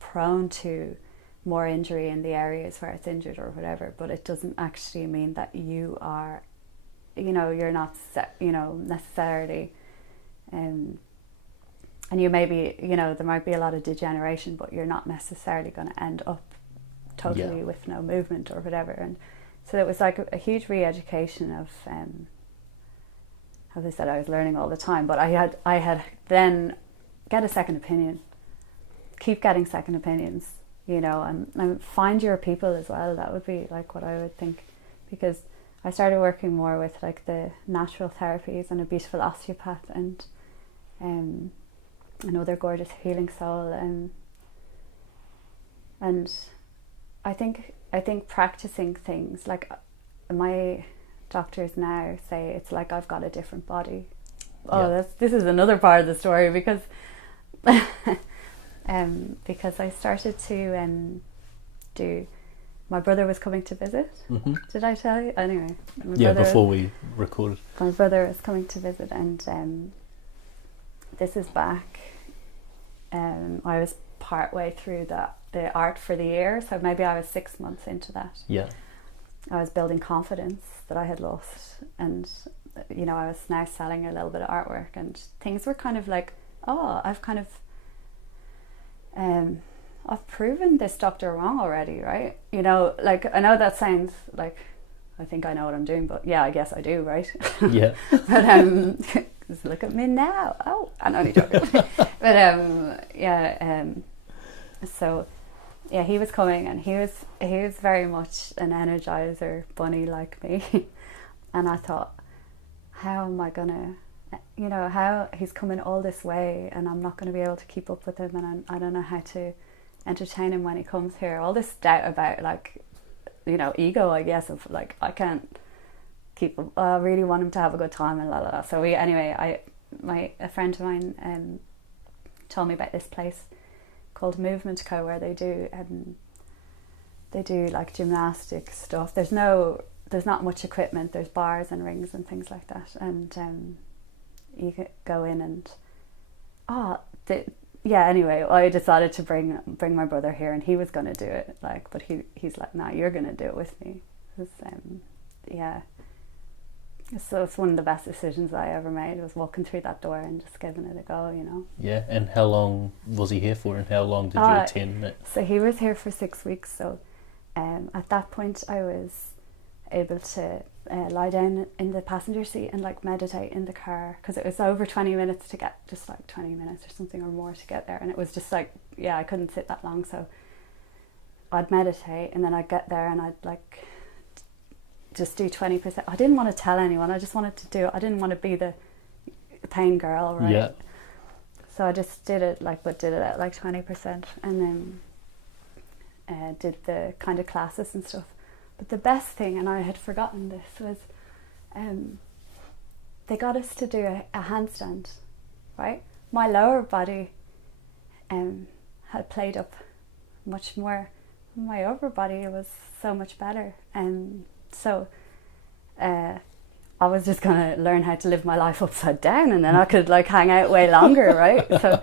prone to more injury in the areas where it's injured or whatever, but it doesn't actually mean that you are, you're not necessarily, and you may be, there might be a lot of degeneration, but you're not necessarily going to end up totally with no movement or whatever. And so it was like a huge re-education of, as I said, I was learning all the time, but I had then get a second opinion, keep getting second opinions, and find your people as well. That would be like what I would think, because I started working more with like the natural therapies and a beautiful osteopath and another gorgeous healing soul, and I think practicing things, like my doctors now say it's like I've got a different body. This is another part of the story, because because I started to do, my brother was coming to visit. Did I tell you? Anyway, before we recorded, my brother was coming to visit, and this is back, I was part way through the art for the year, so maybe I was 6 months into that. I was building confidence that I had lost, and I was now selling a little bit of artwork, and things were kind of like, I've kind of I've proven this doctor wrong already, right? Like, I know that sounds like I think I know what I'm doing, but yeah, I guess I do, right? But just look at me now. Oh, I'm only joking. But so yeah, he was coming, and he was very much an energizer bunny like me. And I thought, how am I gonna, how he's coming all this way, and I'm not going to be able to keep up with him, and I don't know how to entertain him when he comes here. All this doubt about, like, ego, I guess, of like, I can't keep, I really want him to have a good time, and la la la. So a friend of mine told me about this place called Movement Co, where they do like gymnastic stuff. There's not much equipment. There's bars and rings and things like that, and you could go in and anyway, I decided to bring my brother here, and he was going to do it, like, but he's like, nah, you're going to do it with me. So it's one of the best decisions I ever made, was walking through that door and just giving it a go, Yeah, and how long was he here for, and how long did you attend it? So he was here for 6 weeks, so at that point I was able to lie down in the passenger seat and like meditate in the car, because it was over 20 minutes to get, just like 20 minutes or something or more to get there, and it was just like, I couldn't sit that long, so I'd meditate, and then I'd get there and I'd like just do 20%. I didn't want to tell anyone, I just wanted to do it. I didn't want to be the pain girl, right? So I just did it at like 20%, and then did the kind of classes and stuff. But the best thing, and I had forgotten this, was they got us to do a handstand, right? My lower body had played up much more. My upper body was so much better. So I was just going to learn how to live my life upside down, and then I could like hang out way longer, right? So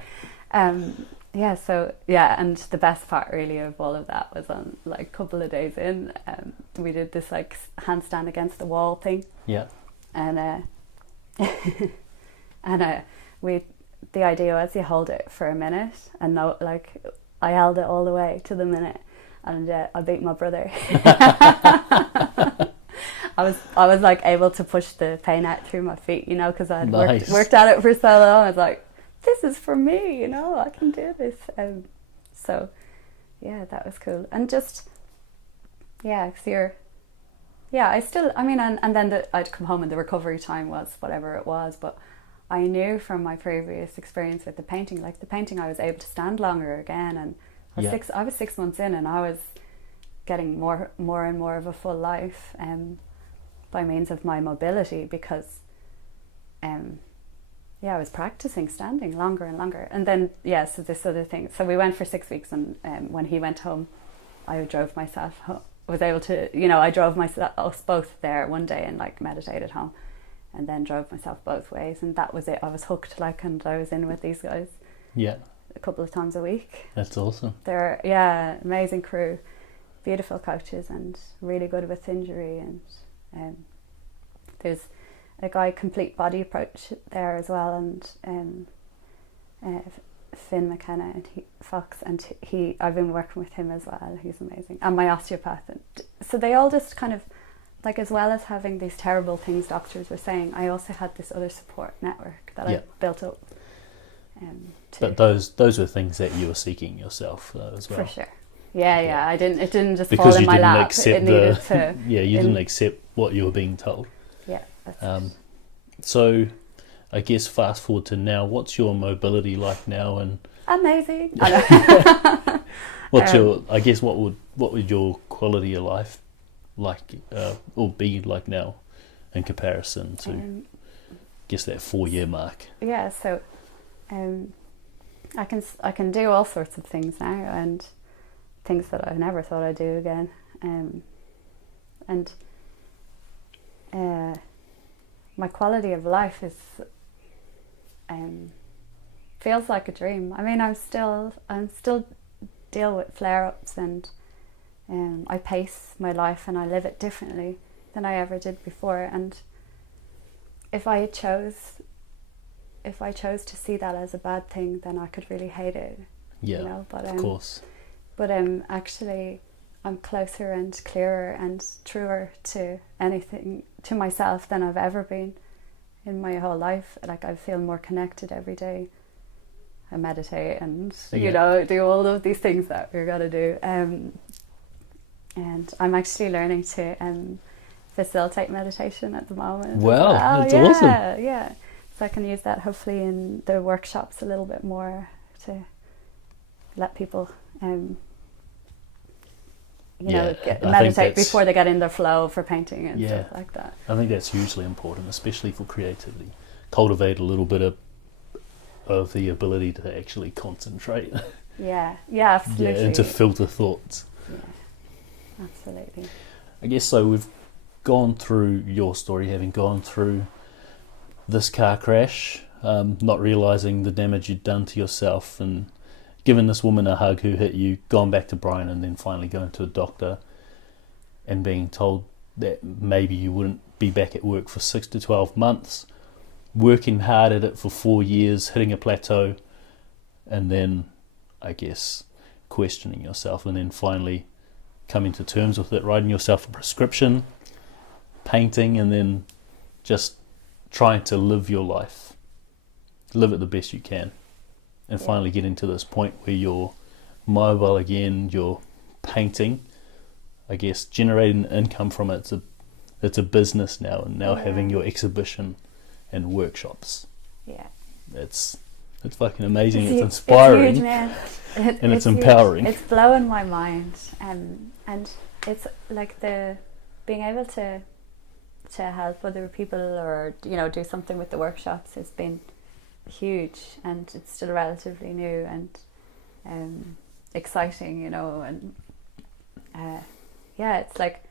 and the best part really of all of that was on like a couple of days in, we did this like handstand against the wall thing. And the idea was you hold it for a minute, and I held it all the way to the minute, and I beat my brother. I was like able to push the pain out through my feet, because I had worked at it for so long. I was like, this is for me, I can do this. So yeah, that was cool. And just because and then I'd come home and the recovery time was whatever it was, but I knew from my previous experience with the painting I was able to stand longer again, and I was 6 months in, and I was getting more and more of a full life by means of my mobility, because I was practicing standing longer and longer. And then, so this other thing. So we went for 6 weeks, and when he went home, I drove myself home. Was able to, I drove us both there one day and like meditated home, and then drove myself both ways, and that was it. I was hooked, like, and I was in with these guys. Yeah. A couple of times a week. That's awesome. They're amazing crew, beautiful coaches, and really good with injury. And there's a guy, Complete Body Approach, there as well, and Finn McKenna and Fox, and I've been working with him as well. He's amazing, and my osteopath. And so they all just kind of, like, as well as having these terrible things doctors were saying, I also had this other support network that I built up. But those were things that you were seeking yourself, though, as well. For sure. Yeah. I didn't. It didn't just because fall in my lap. Accept it needed to. You didn't accept what you were being told. Yeah. That's so, I guess fast forward to now. What's your mobility like now? And amazing. what's your? I guess what would your quality of life like or be like now in comparison to? I guess that 4-year mark. Yeah. So. I can do all sorts of things now, and things that I never thought I'd do again, and my quality of life is feels like a dream. I mean, I'm still deal with flare-ups, and I pace my life and I live it differently than I ever did before. And if I chose to see that as a bad thing, then I could really hate it. Yeah, but, of course. But actually, I'm closer and clearer and truer to anything, to myself, than I've ever been in my whole life. Like, I feel more connected every day. I meditate and, do all of these things that we're going to do. And I'm actually learning to facilitate meditation at the moment. Wow, that's awesome. Yeah. So I can use that hopefully in the workshops a little bit more to let people, meditate before they get in their flow for painting and stuff like that. I think that's hugely important, especially for creativity. Cultivate a little bit of the ability to actually concentrate. Yeah, absolutely. And to filter thoughts. Yeah, absolutely. I guess so. We've gone through your story, having gone through this car crash, not realising the damage you'd done to yourself, and giving this woman a hug who hit you, gone back to Brian, and then finally going to a doctor and being told that maybe you wouldn't be back at work for 6 to 12 months, working hard at it for 4 years, hitting a plateau, and then, I guess, questioning yourself, and then finally coming to terms with it, writing yourself a prescription, painting, and then just trying to live your life, live it the best you can, and finally getting to this point where you're mobile again, you're painting, I guess, generating income from it. It's a business now, and now having your exhibition and workshops. Yeah. It's fucking amazing. It's inspiring. It's huge, man. And it's empowering. It's blowing my mind, and it's like the being able to help other people, or do something with the workshops, has been huge, and it's still relatively new and exciting, and it's like,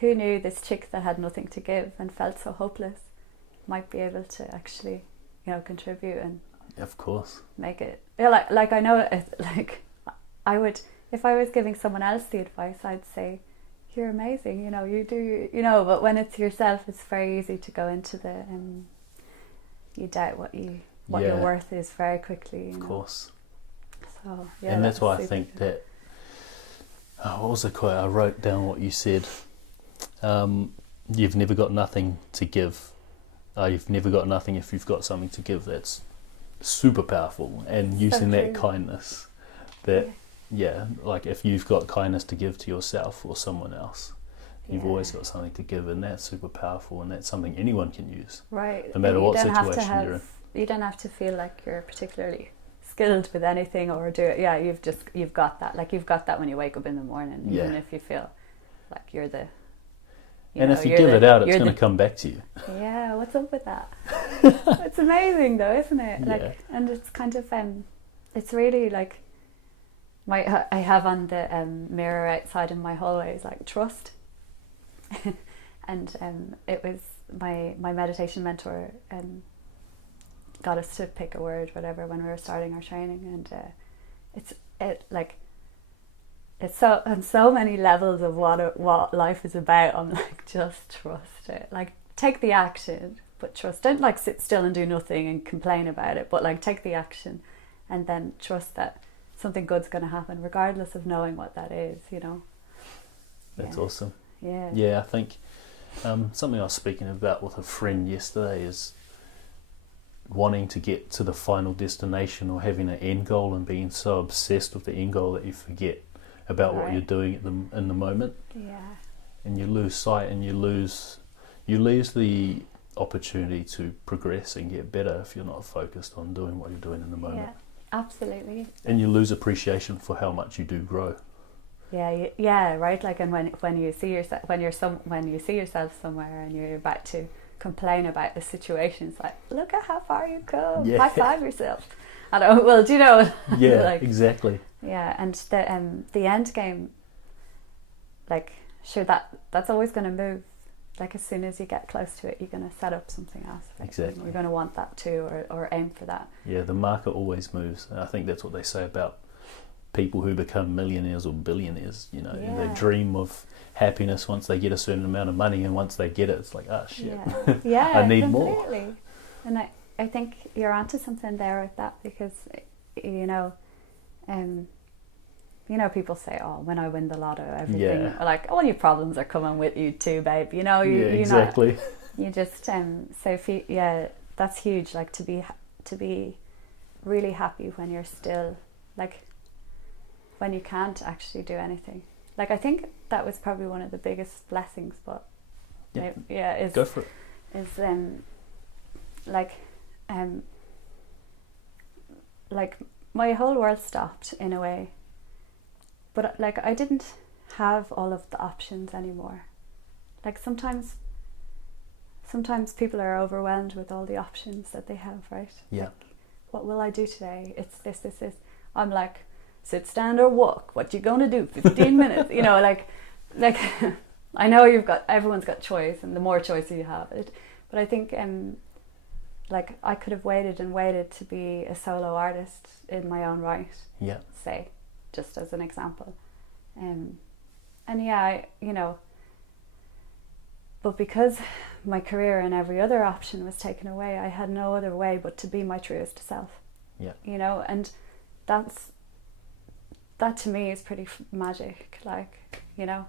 who knew this chick that had nothing to give and felt so hopeless might be able to actually contribute and of course make it like I know it, like I would, if I was giving someone else the advice, I'd say, you're amazing, you do, but when it's yourself, it's very easy to go into the you doubt what your worth is very quickly, of course. So and that's why I think that what was the quote? I wrote down what you said. You've never got nothing to give. You've never got nothing if you've got something to give. That's super powerful, and using that kindness, that like if you've got kindness to give to yourself or someone else, you've always got something to give, and that's super powerful, and that's something anyone can use, right? No matter what situation you're in. You don't have to feel like you're particularly skilled with anything or do it. You've got that. Like, you've got that when you wake up in the morning, even if you feel like you're the And if you give it out, it's going to come back to you. Yeah, what's up with that? It's amazing though, isn't it? Yeah. Like, and it's kind of it's really like I have on the mirror outside in my hallway is like trust. And it was my meditation mentor got us to pick a word, whatever, when we were starting our training, and it's so on so many levels of what life is about. I'm like, just trust it. Like, take the action, but trust. Don't like sit still and do nothing and complain about it, but like take the action, and then trust that something good's going to happen, regardless of knowing what that is. You know. That's awesome. Yeah. Yeah, I think something I was speaking about with a friend yesterday is wanting to get to the final destination or having an end goal and being so obsessed with the end goal that you forget about what you're doing in the moment. Yeah. And you lose sight, and you lose the opportunity to progress and get better if you're not focused on doing what you're doing in the moment. Yeah, absolutely. And you lose appreciation for how much you do grow. Yeah, right. Like, and when you see yourself when you see yourself somewhere and you're about to complain about the situation, it's like, look at how far you've come. Yeah. High five yourself. I don't. Well, do you know? Yeah, like, exactly. Yeah, and the end game, like, sure, that's always going to move. Like, as soon as you get close to it, you're going to set up something else. Right? Exactly. You're going to want that too, or aim for that. Yeah, the market always moves. And I think that's what they say about people who become millionaires or billionaires. You know, they dream of happiness once they get a certain amount of money, and once they get it, it's like, oh shit, yeah, I need completely. more. And I think you're onto something there with that, because people say, oh, when I win the lotto, everything, like, all your problems are coming with you too, babe. You know, exactly. You just so if you, that's huge. Like, to be really happy when you're still, like, when you can't actually do anything. Like, I think that was probably one of the biggest blessings, but is go for it. Is like my whole world stopped in a way, but like I didn't have all of the options anymore. Like, sometimes people are overwhelmed with all the options that they have, right? Yeah. Like, what will I do today? It's this. I'm like, sit, stand, or walk. What you gonna do? 15 minutes. You know, like I know everyone's got choice, and the more choice you have, but I think like, I could have waited to be a solo artist in my own right. Yeah. Say, just as an example, but because my career and every other option was taken away, I had no other way but to be my truest self. Yeah. You know, and that to me is pretty magic. Like, you know,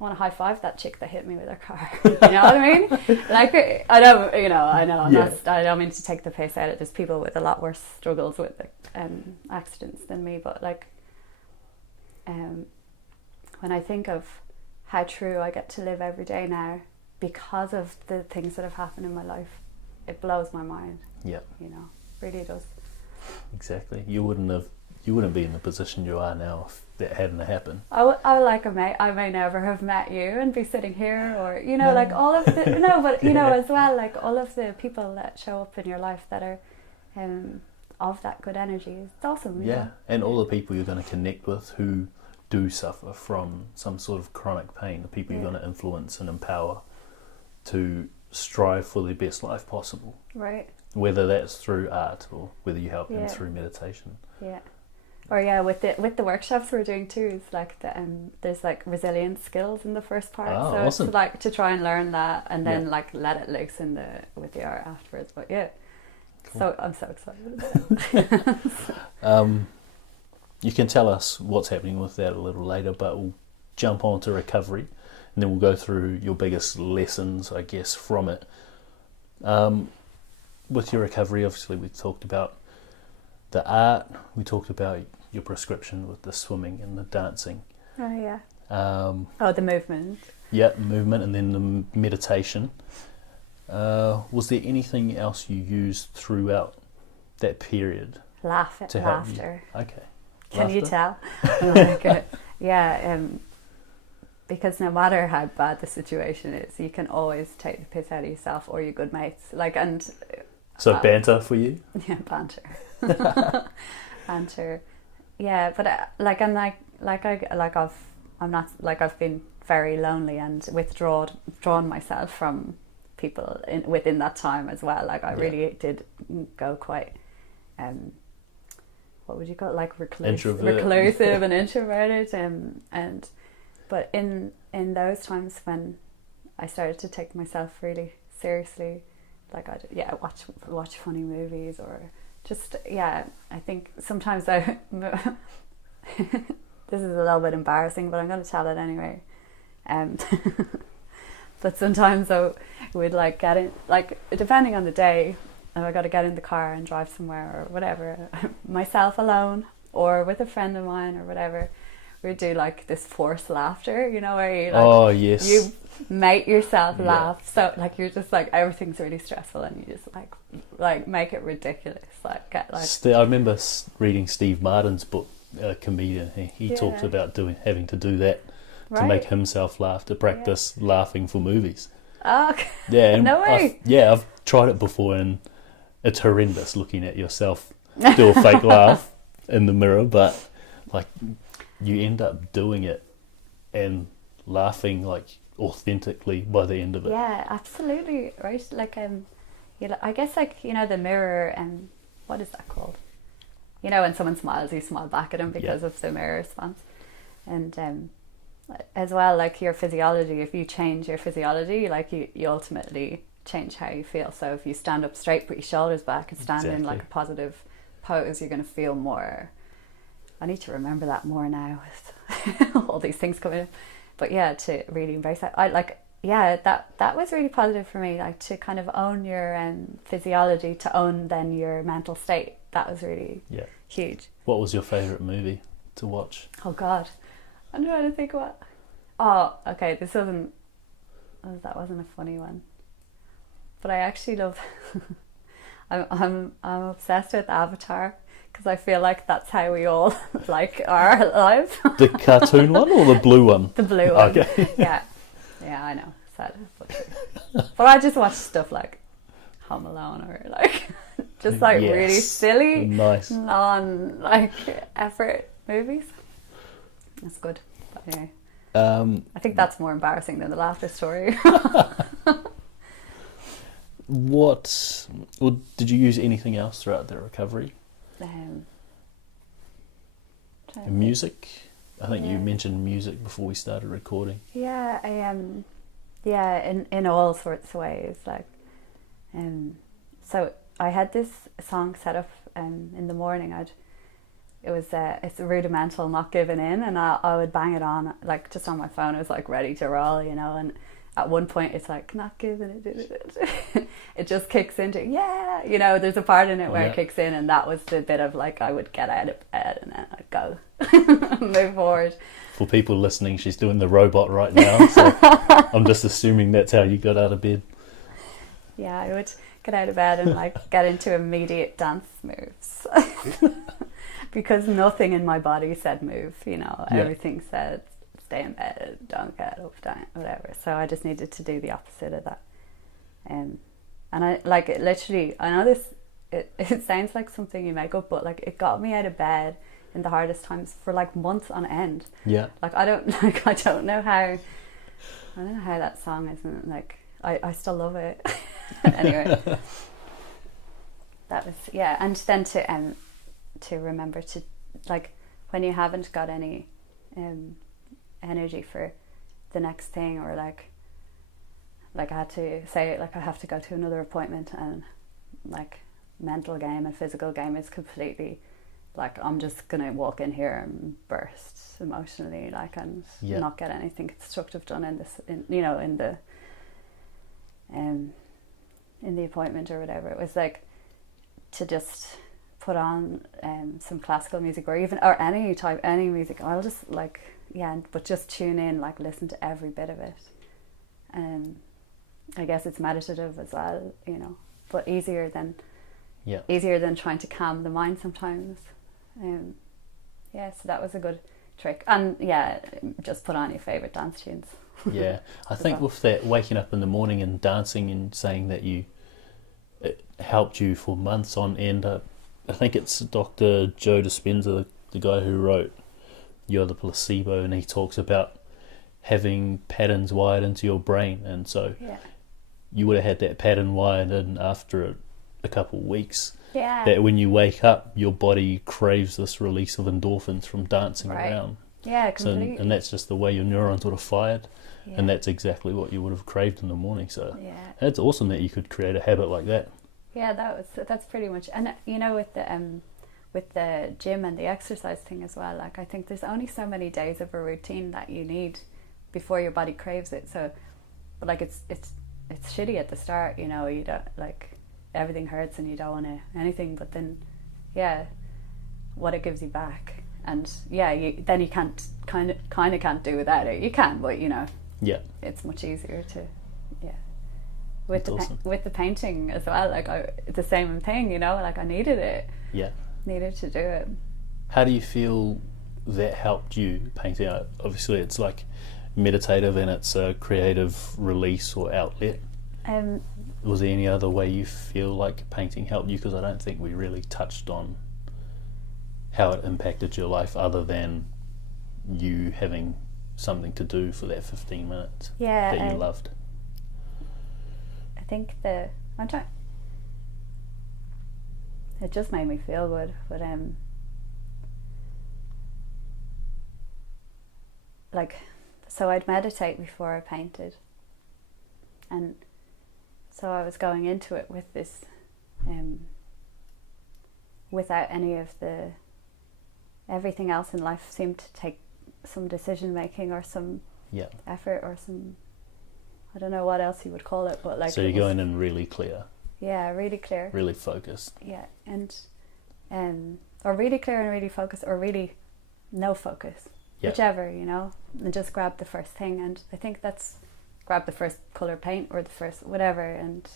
I want to high five that chick that hit me with her car. You know what I mean? Like, I don't mean to take the piss out of it. There's people with a lot worse struggles with accidents than me, but like, when I think of how true I get to live every day now because of the things that have happened in my life, it blows my mind. Yeah. You know, really does. Exactly. You wouldn't be in the position you are now if that hadn't happened. I may never have met you and be sitting here, or, you know, like all of the, no, but you know, as well, like all of the people that show up in your life that are of that good energy. It's awesome. Yeah, and all the people you're going to connect with who do suffer from some sort of chronic pain, the people you're going to influence and empower to strive for their best life possible. Right. Whether that's through art or whether you help them through meditation. Yeah. Or with the workshops we're doing too, it's like there's like resilience skills in the first part. Oh, so awesome. It's like to try and learn that, and then like let it loose with the art afterwards. But yeah. Cool. So I'm so excited about it. You can tell us what's happening with that a little later, but we'll jump on to recovery, and then we'll go through your biggest lessons, I guess, from it. With your recovery, obviously we talked about the art, we talked about your prescription with the swimming and the dancing. Oh yeah. The movement. Yeah, movement, and then the meditation. Was there anything else you used throughout that period? Laughter. Okay. Can you tell? Like, because no matter how bad the situation is, you can always take the piss out of yourself or your good mates. Like, and So banter for you? yeah, banter, banter. Yeah, but I've been very lonely and withdrawn myself from people within that time as well. Like I really did go quite, what would you call it? Like reclusive and introverted, but in those times when I started to take myself really seriously, like I'd watch funny movies or just I think sometimes I this is a little bit embarrassing, but I'm going to tell it anyway. But sometimes I would like get in, like depending on the day, if I got to get in the car and drive somewhere or whatever, myself alone or with a friend of mine or whatever, we'd do like this forced laughter, you know, where you you make yourself laugh. So like you're just like everything's really stressful and you just like make it ridiculous. Like get like. I remember reading Steve Martin's book, a comedian. He talked about having to do that to make himself laugh, to practice laughing for movies. Oh, okay. Yeah, no way. I've tried it before and it's horrendous looking at yourself do a fake laugh in the mirror, but like you end up doing it and laughing like authentically by the end of it. Yeah, absolutely, right. Like I guess like, you know, the mirror, and what is that called? You know, when someone smiles, you smile back at them because of the mirror response. And as well, like your physiology, if you change your physiology, like you ultimately change how you feel. So if you stand up straight, put your shoulders back and stand in like a positive pose, you're going to feel more. I need to remember that more now with all these things coming in. But yeah, to really embrace that. That was really positive for me, like to kind of own your physiology, to own then your mental state. That was really huge. What was your favourite movie to watch? Oh God, I'm trying to think what. Oh, okay, that wasn't a funny one. But I actually love. I'm obsessed with Avatar because I feel like that's how we all like our lives. The cartoon one or the blue one? The blue one. Okay. Yeah, I know. Sad, but I just watch stuff like Home Alone or like just like really silly, non like effort movies. That's good. But anyway, I think that's more embarrassing than the laughter story. Did you use anything else throughout the recovery? Music? I think you mentioned music before we started recording. Yeah, in all sorts of ways. Like, so I had this song set up in the morning. It's rudimental, not giving in, and I would bang it on like just on my phone. It was like ready to roll, you know. And at one point, it's like not giving it. It just kicks into you know. There's a part in it where it kicks in, and that was the bit of like I would get out of bed and then I'd go move forward. For people listening, she's doing the robot right now, so I'm just assuming that's how you got out of bed. Yeah, I would get out of bed and like get into immediate dance moves. Because nothing in my body said move, you know, everything said stay in bed, don't get up, whatever. So I just needed to do the opposite of that. And I like it literally, I know this, it sounds like something you make up, but like it got me out of bed in the hardest times for like months on end. Yeah. Like I don't know how that song isn't like, I still love it. Anyway. That was, and then to remember to, like, when you haven't got any energy for the next thing, or like I had to say, like, I have to go to another appointment, and like mental game and physical game is completely like, I'm just gonna walk in here and burst emotionally, like, and not get anything constructive done in the appointment or whatever. It was like to just put on some classical music or any music. I'll just but just tune in, like listen to every bit of it. I guess it's meditative as well, you know, but easier than trying to calm the mind sometimes. So that was a good trick. And yeah, just put on your favourite dance tunes. Yeah, I think with that waking up in the morning and dancing and saying that it helped you for months on end. I think it's Dr. Joe Dispenza, the guy who wrote You're the Placebo, and he talks about having patterns wired into your brain, and so you would have had that pattern wired in after a couple of weeks. Yeah. That when you wake up, your body craves this release of endorphins from dancing around. Yeah, completely. So, and that's just the way your neurons would have fired, and that's exactly what you would have craved in the morning. So it's awesome that you could create a habit like that. Yeah, that's pretty much. And you know, with the gym and the exercise thing as well, like I think there's only so many days of a routine that you need before your body craves it. So, but like it's shitty at the start, you know, you don't, like, everything hurts and you don't want anything, but then what it gives you back, and then you can't kind of can't do without it. You can, but you know, it's much easier to with the painting as well. Like the same thing, you know, like I needed it. Needed to do it. How do you feel that helped you painting? Obviously it's like meditative and it's a creative release or outlet. Was there any other way you feel like painting helped you? Because I don't think we really touched on how it impacted your life other than you having something to do for that 15 minutes that you loved. I think it just made me feel good, but like, so I'd meditate before I painted, and so I was going into it with this without any of everything else in life seemed to take some decision making or some effort or some, I don't know what else you would call it, but like, so you're going in really clear. Yeah, really clear. Really focused. Yeah, and or really clear and really focused, or really no focus, whichever, you know, and just grab the first thing. And I think that's grab the first colour paint or the first whatever, and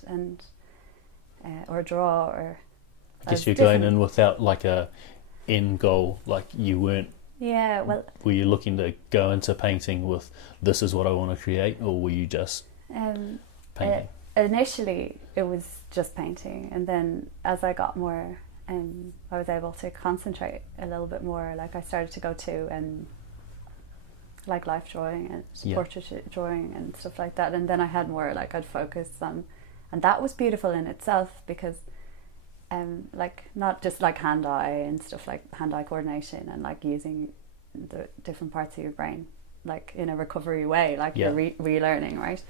or draw, or I guess you're going in without like a end goal, like you weren't. Yeah, well. Were you looking to go into painting with this is what I want to create, or were you just painting? Initially, it was just painting, and then as I got more, I was able to concentrate a little bit more. Like I started to go to like life drawing and portrait drawing and stuff like that, and then I had more, like, I'd focus on, and that was beautiful in itself, because like not just like hand-eye and stuff, like hand-eye coordination and like using the different parts of your brain like in a recovery way, like you're relearning, right?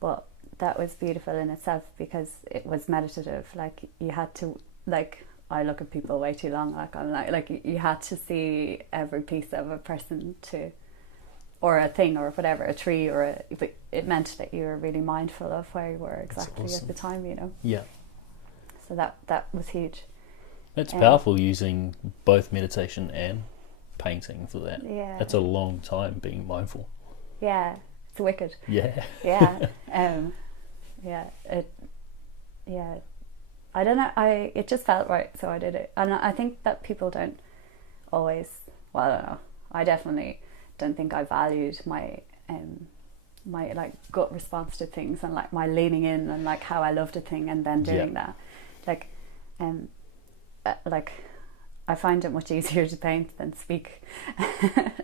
But that was beautiful in itself because it was meditative. Like you had to, like, I look at people way too long, like I'm like you had to see every piece of a person to, or a thing or whatever, a tree or but it meant that you were really mindful of where you were exactly at the time, you know. Yeah. So that was huge. It's powerful using both meditation and painting for that. Yeah. That's a long time being mindful. Yeah, it's wicked. Yeah. Yeah. I don't know. It just felt right, so I did it. And I think that people don't always. Well, I don't know. I definitely don't think I valued my my like gut response to things and like my leaning in and like how I loved a thing and then doing that. Like I find it much easier to paint than speak,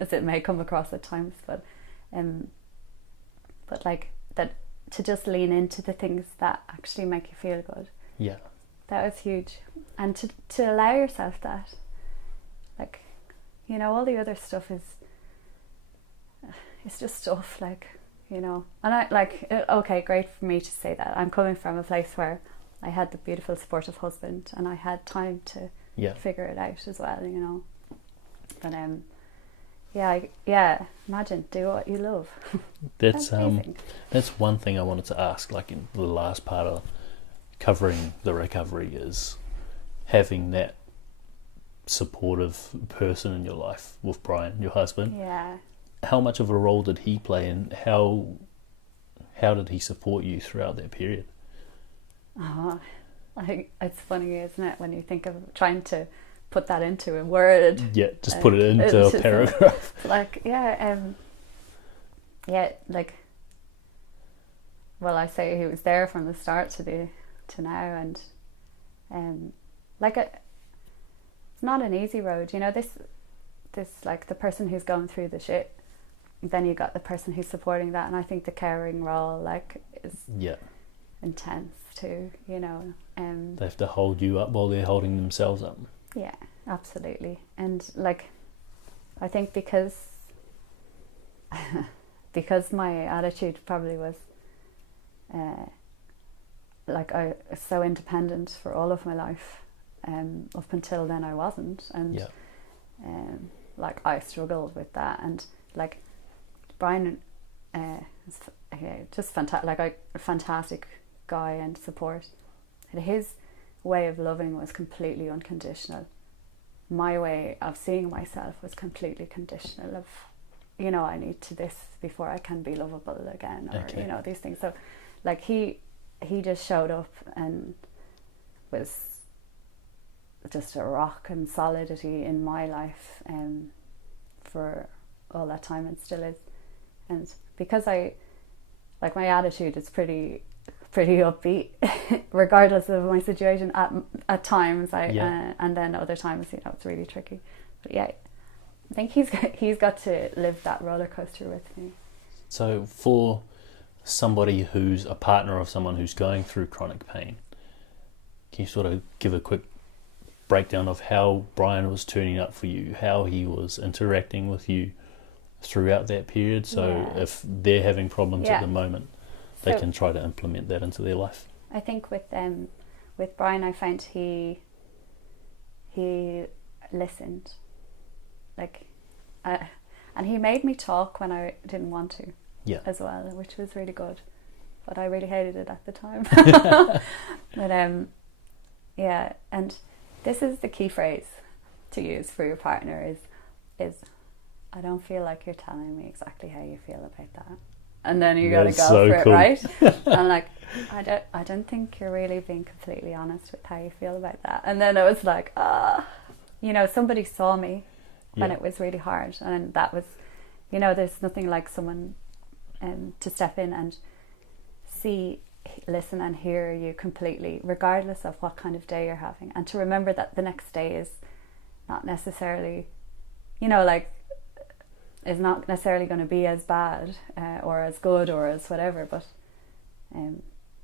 as it may come across at times. But like that, to just lean into the things that actually make you feel good. Yeah. That was huge, and to allow yourself that, like, you know, all the other stuff it's just stuff, like, you know. And I like, okay, great for me to say that. I'm coming from a place where I had the beautiful supportive husband and I had time to figure it out as well, you know. But imagine, do what you love. That's one thing I wanted to ask, like in the last part of covering the recovery, is having that supportive person in your life with Brian, your husband. Yeah. How much of a role did he play, and how did he support you throughout that period? It's funny, isn't it, when you think of trying to put that into a word. Yeah, just put it into a paragraph. Like, like, well, I say he was there from the start to now, and like it's not an easy road, you know. This like the person who's going through the shit, then you got the person who's supporting that, and I think the caring role like is intense too, you know. They have to hold you up while they're holding themselves up. Yeah, absolutely. And like, I think because my attitude probably was like I was so independent for all of my life, up until then I wasn't, and like I struggled with that, and like Brian is just fantastic, like a fantastic guy and support. And his way of loving was completely unconditional. My way of seeing myself was completely conditional, of, you know, I need to this before I can be lovable again, or you know, these things. So like he just showed up and was just a rock and solidity in my life, for all that time, and still is. And because I like, my attitude is pretty upbeat regardless of my situation at times, and then other times, you know, it's really tricky. But yeah, I think he's got to live that roller coaster with me. So for somebody who's a partner of someone who's going through chronic pain, can you sort of give a quick breakdown of how Brian was turning up for you, how he was interacting with you throughout that period, so if they're having problems at the moment, they can try to implement that into their life? I think with Brian, I found he listened, like, and he made me talk when I didn't want to, as well, which was really good. But I really hated it at the time. But and this is the key phrase to use for your partner is I don't feel like you're telling me exactly how you feel about that. And then you gotta go for it, right? I'm like, I don't think you're really being completely honest with how you feel about that. And then I was like, you know, somebody saw me when it was really hard, and that was, you know, there's nothing like someone to step in and see, listen and hear you completely, regardless of what kind of day you're having, and to remember that the next day is not necessarily, you know, like, is not necessarily going to be as bad or as good or as whatever, but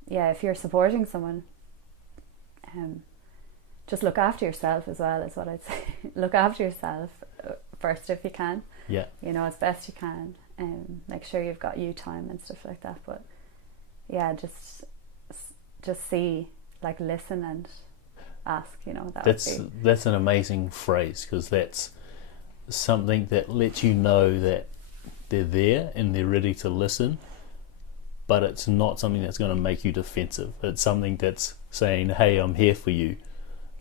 if you're supporting someone, just look after yourself as well, is what I'd say. Look after yourself first if you can, you know, as best you can, and make sure you've got you time and stuff like that. But just see, like, listen and ask, you know. That's an amazing phrase, because that's something that lets you know that they're there and they're ready to listen, but it's not something that's going to make you defensive. It's something that's saying, hey, I'm here for you.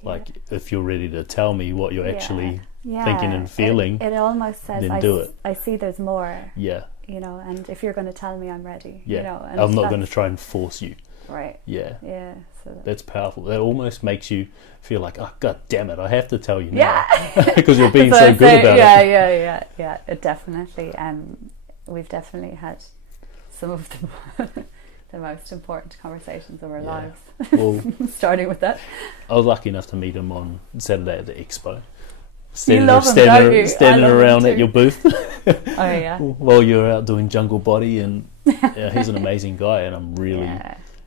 Like, if you're ready to tell me what you're actually thinking and feeling, it almost says, then do it. I see there's more, you know, and if you're going to tell me, I'm ready, you know. And I'm not going to try and force you. Right. So that's powerful. That almost makes you feel like, oh, god damn it, I have to tell you now, because you're being so good about it. Yeah, it definitely. We've definitely had some of the most important conversations of our lives. Well, starting with that. I was lucky enough to meet him on Saturday at the expo. Standing around at your booth. Oh yeah. While you're out doing jungle body, and he's an amazing guy, and I'm really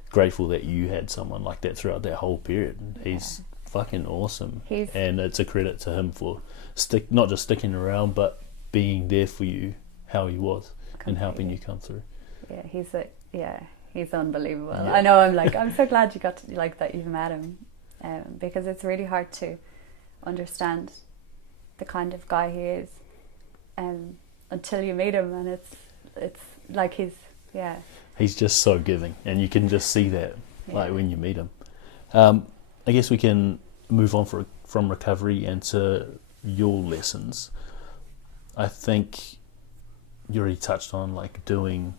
grateful that you had someone like that throughout that whole period. He's fucking awesome, and it's a credit to him for not just sticking around, but being there for you, how he was, and helping you come through. He's unbelievable. I know. I'm so glad you got to, like, that you've met him, because it's really hard to understand the kind of guy he is, until you meet him, and it's like he's just so giving, and you can just see that like when you meet him. I guess we can move on from recovery and to your lessons. I think you already touched on, like, doing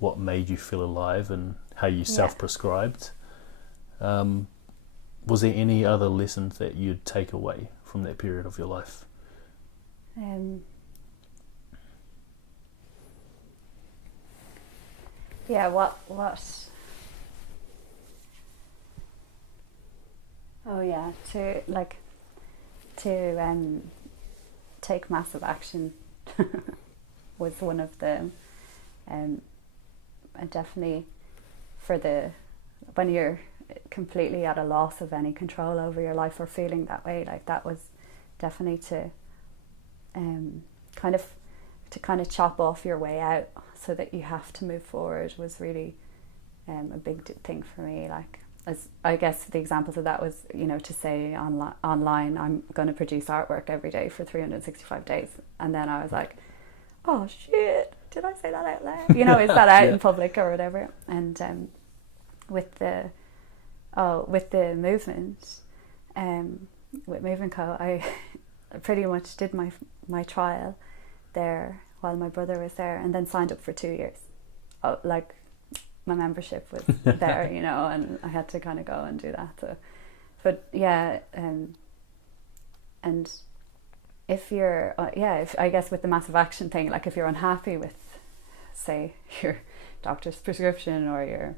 what made you feel alive and how you self-prescribed. Was there any other lessons that you'd take away from that period of your life? Yeah, what oh yeah, to take massive action was one of the and definitely when you're completely at a loss of any control over your life or feeling that way, like that was definitely to kind of chop off your way out so that you have to move forward was really a big thing for me. Like, as I guess the examples of that was, to say online I'm going to produce artwork every day for 365 days, and then I was like, oh shit, did I say that out loud? Is that out in public or whatever? And with the movement, with Movement Co, I pretty much did my trial there while my brother was there, and then signed up for 2 years. Like, my membership was there, and I had to kind of go and do that. So, but yeah, and if you're, if I guess with the massive action thing, like if you're unhappy with, say, your doctor's prescription or your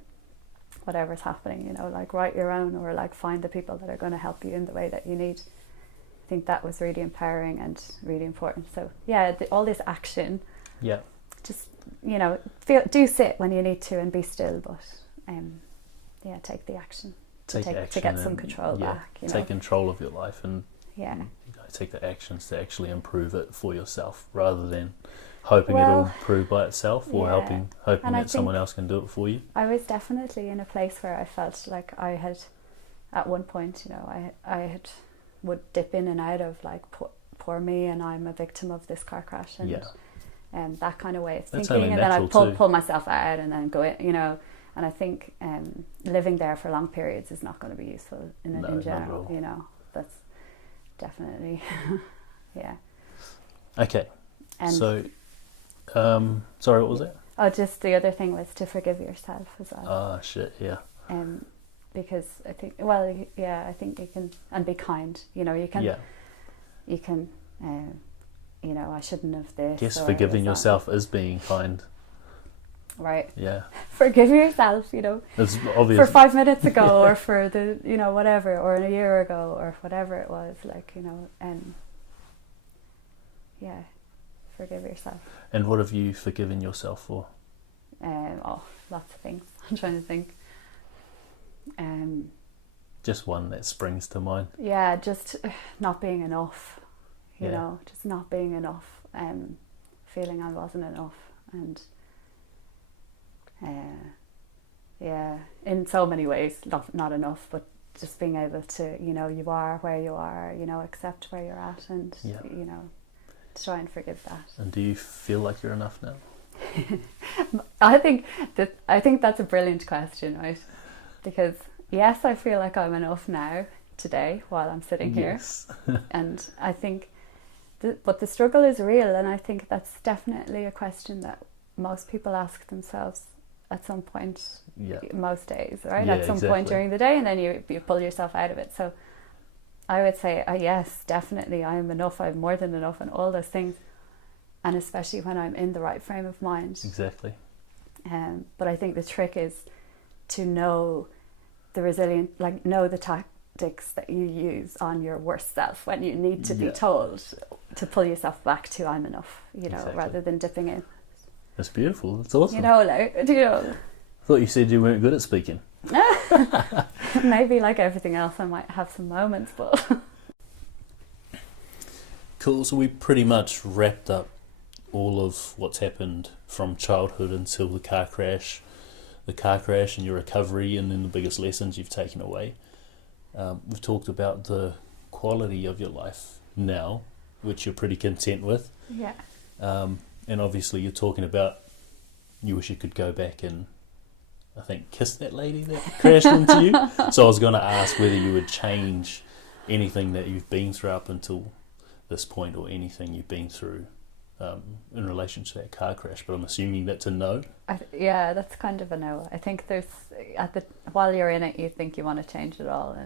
whatever's happening, like write your own, or like find the people that are going to help you in the way that you need. I think that was really empowering and really important. So yeah, all this action. Yeah. Just do sit when you need to and be still, but take the action. Take action to get some control back. Take control of your life and take the actions to actually improve it for yourself, rather than hoping it'll improve by itself, or hoping that someone else can do it for you. I was definitely in a place where I felt like I had, at one point, I would dip in and out of like poor me, and I'm a victim of this car crash, and that kind of way of thinking, and then I pull myself out and then go in, and I think living there for long periods is not going to be useful in general. That's definitely Okay. And so sorry, what was that? Oh, just the other thing was to forgive yourself as well. Ah, shit, yeah. Because I think, I think you can, and be kind. You can. I shouldn't have this. Guess forgiving yourself is being kind. Right. Yeah. Forgive yourself. It's obvious. For 5 minutes ago, or for the whatever, or a year ago, or whatever it was. Like forgive yourself. And what have you forgiven yourself for? Lots of things. I'm trying to think. Just one that springs to mind. Yeah, just not being enough. Just not being enough. Feeling I wasn't enough, and in so many ways, not enough, but just being able to, you are where you are, accept where you're at, and try and forgive that. And do you feel like you're enough now? I think that's a brilliant question, right? Because yes, I feel like I'm enough now, today, while I'm sitting here. And I think but the struggle is real, and I think that's definitely a question that most people ask themselves at some point, most days, right? At some point during the day, and then you pull yourself out of it. So I would say, yes, definitely, I am enough, I'm more than enough, and all those things, and especially when I'm in the right frame of mind. Exactly. But I think the trick is to know know the tactics that you use on your worst self when you need to be told to pull yourself back to I'm enough, rather than dipping in. That's beautiful. That's awesome. I thought you said you weren't good at speaking. Maybe like everything else, I might have some moments, but cool. So we pretty much wrapped up all of what's happened from childhood until the car crash and your recovery, and then the biggest lessons you've taken away. We've talked about the quality of your life now, which you're pretty content with. Yeah. And obviously you're talking about you wish you could go back and, I think, kiss that lady that crashed into you. So I was going to ask whether you would change anything that you've been through up until this point, or anything you've been through in relation to that car crash, but I'm assuming that's a no. That's kind of a no. I think there's while you're in it, you think you want to change it all,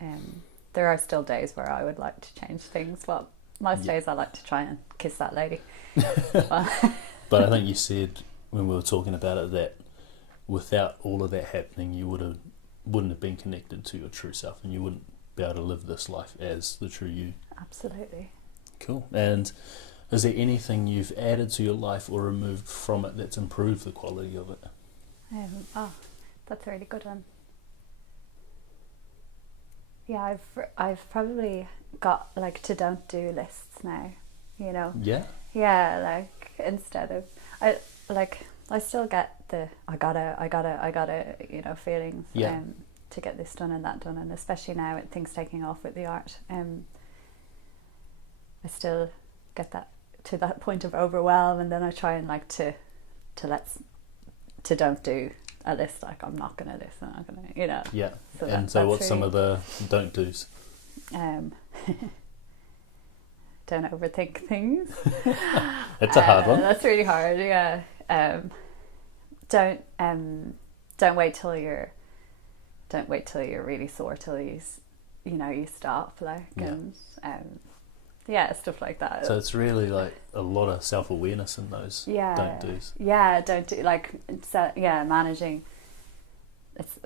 and there are still days where I would like to change things, but most days I like to try and kiss that lady. But I think you said when we were talking about it that without all of that happening, you wouldn't have been connected to your true self, and you wouldn't be able to live this life as the true you. Absolutely. Cool. And is there anything you've added to your life or removed from it that's improved the quality of it? That's a really good one. Yeah, I've probably got like to don't do lists now, you know. Yeah. Yeah, like instead of I still get the I gotta you know feelings to get this done and that done, and especially now with things taking off with the art, I still get that to that point of overwhelm, and then I try and like to don't do a list, like I'm not gonna this, I'm not gonna, you know. Yeah. So what's really, some of the don't do's? Don't overthink things. It's a hard one. That's really hard. Yeah. Don't wait till you're really sore till you stop, like, and stuff like that. So it's really like a lot of self-awareness in those don't do's. Yeah, don't do, like, managing. It's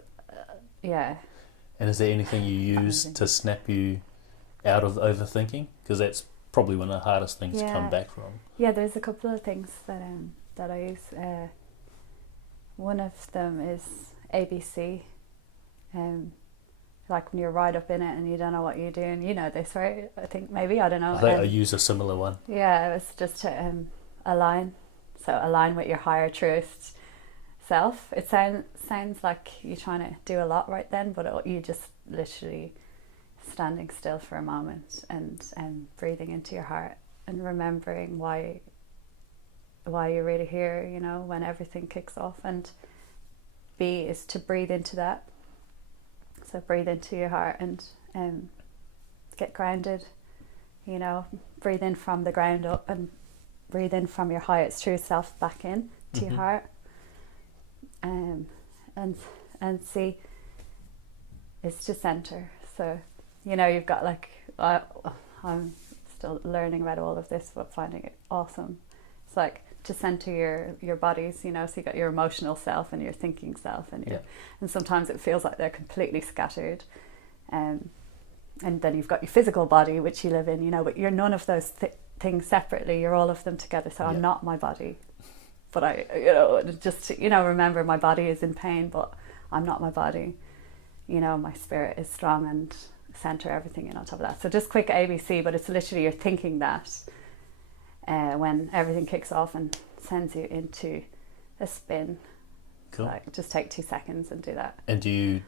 And is there anything you use to snap you out of overthinking? Because that's probably one of the hardest things to come back from. Yeah, there's a couple of things that I use. One of them is ABC. Like when you're right up in it and you don't know what you're doing. You know this, right? I think maybe, I don't know. I think I use a similar one. Yeah, it was just to align. So align with your higher truth self. It sounds like you're trying to do a lot right then, but you just literally standing still for a moment and breathing into your heart and remembering why you're really here, you know, when everything kicks off. And B is to breathe into that. So breathe into your heart and get grounded, you know, breathe in from the ground up and breathe in from your highest true self back in to your heart. And see, it's to center. So, you know, you've got like, I'm still learning about all of this, but finding it awesome. It's like to center your bodies, you know, so you got your emotional self and your thinking self, and and sometimes it feels like they're completely scattered, and then you've got your physical body which you live in, you know, but you're none of those things separately, you're all of them together. So I'm not my body, but I, you know, just, you know, remember my body is in pain, but I'm not my body, you know, my spirit is strong, and center everything in on top of that. So just quick ABC, but it's literally you're thinking that when everything kicks off and sends you into a spin. Cool. Like, just take 2 seconds and do that. And do you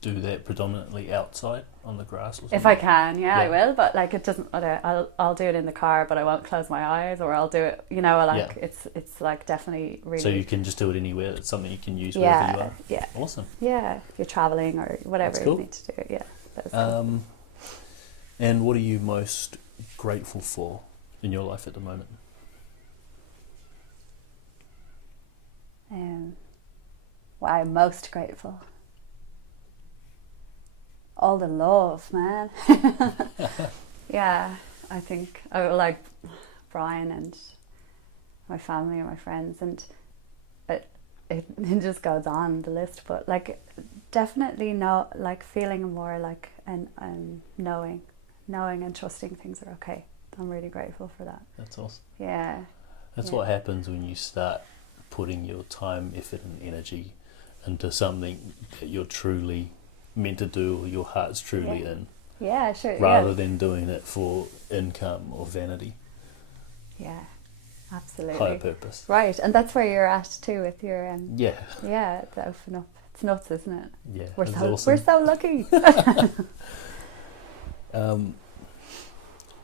do that predominantly outside on the grass or something? If I can, I will, but like it doesn't, I'll do it in the car, but I won't close my eyes, or I'll do it, you know, like it's like definitely really. So you can just do it anywhere. It's something you can use wherever you are. Yeah. Awesome. Yeah, if you're traveling or whatever you need to do. Yeah. That's cool. And what are you most grateful for in your life at the moment? What I'm most grateful. All the love, man. Yeah, I think I like Brian and my family and my friends, and it just goes on the list. But like, definitely feeling more like and knowing and trusting things are okay. I'm really grateful for that. That's awesome. Yeah. That's what happens when you start putting your time, effort and energy into something that you're truly meant to do, or your heart's truly in. Yeah, sure. Rather than doing it for income or vanity. Yeah, absolutely. Higher purpose. Right, and that's where you're at too with your yeah, to open up. It's nuts, isn't it? Yeah, we're so lucky.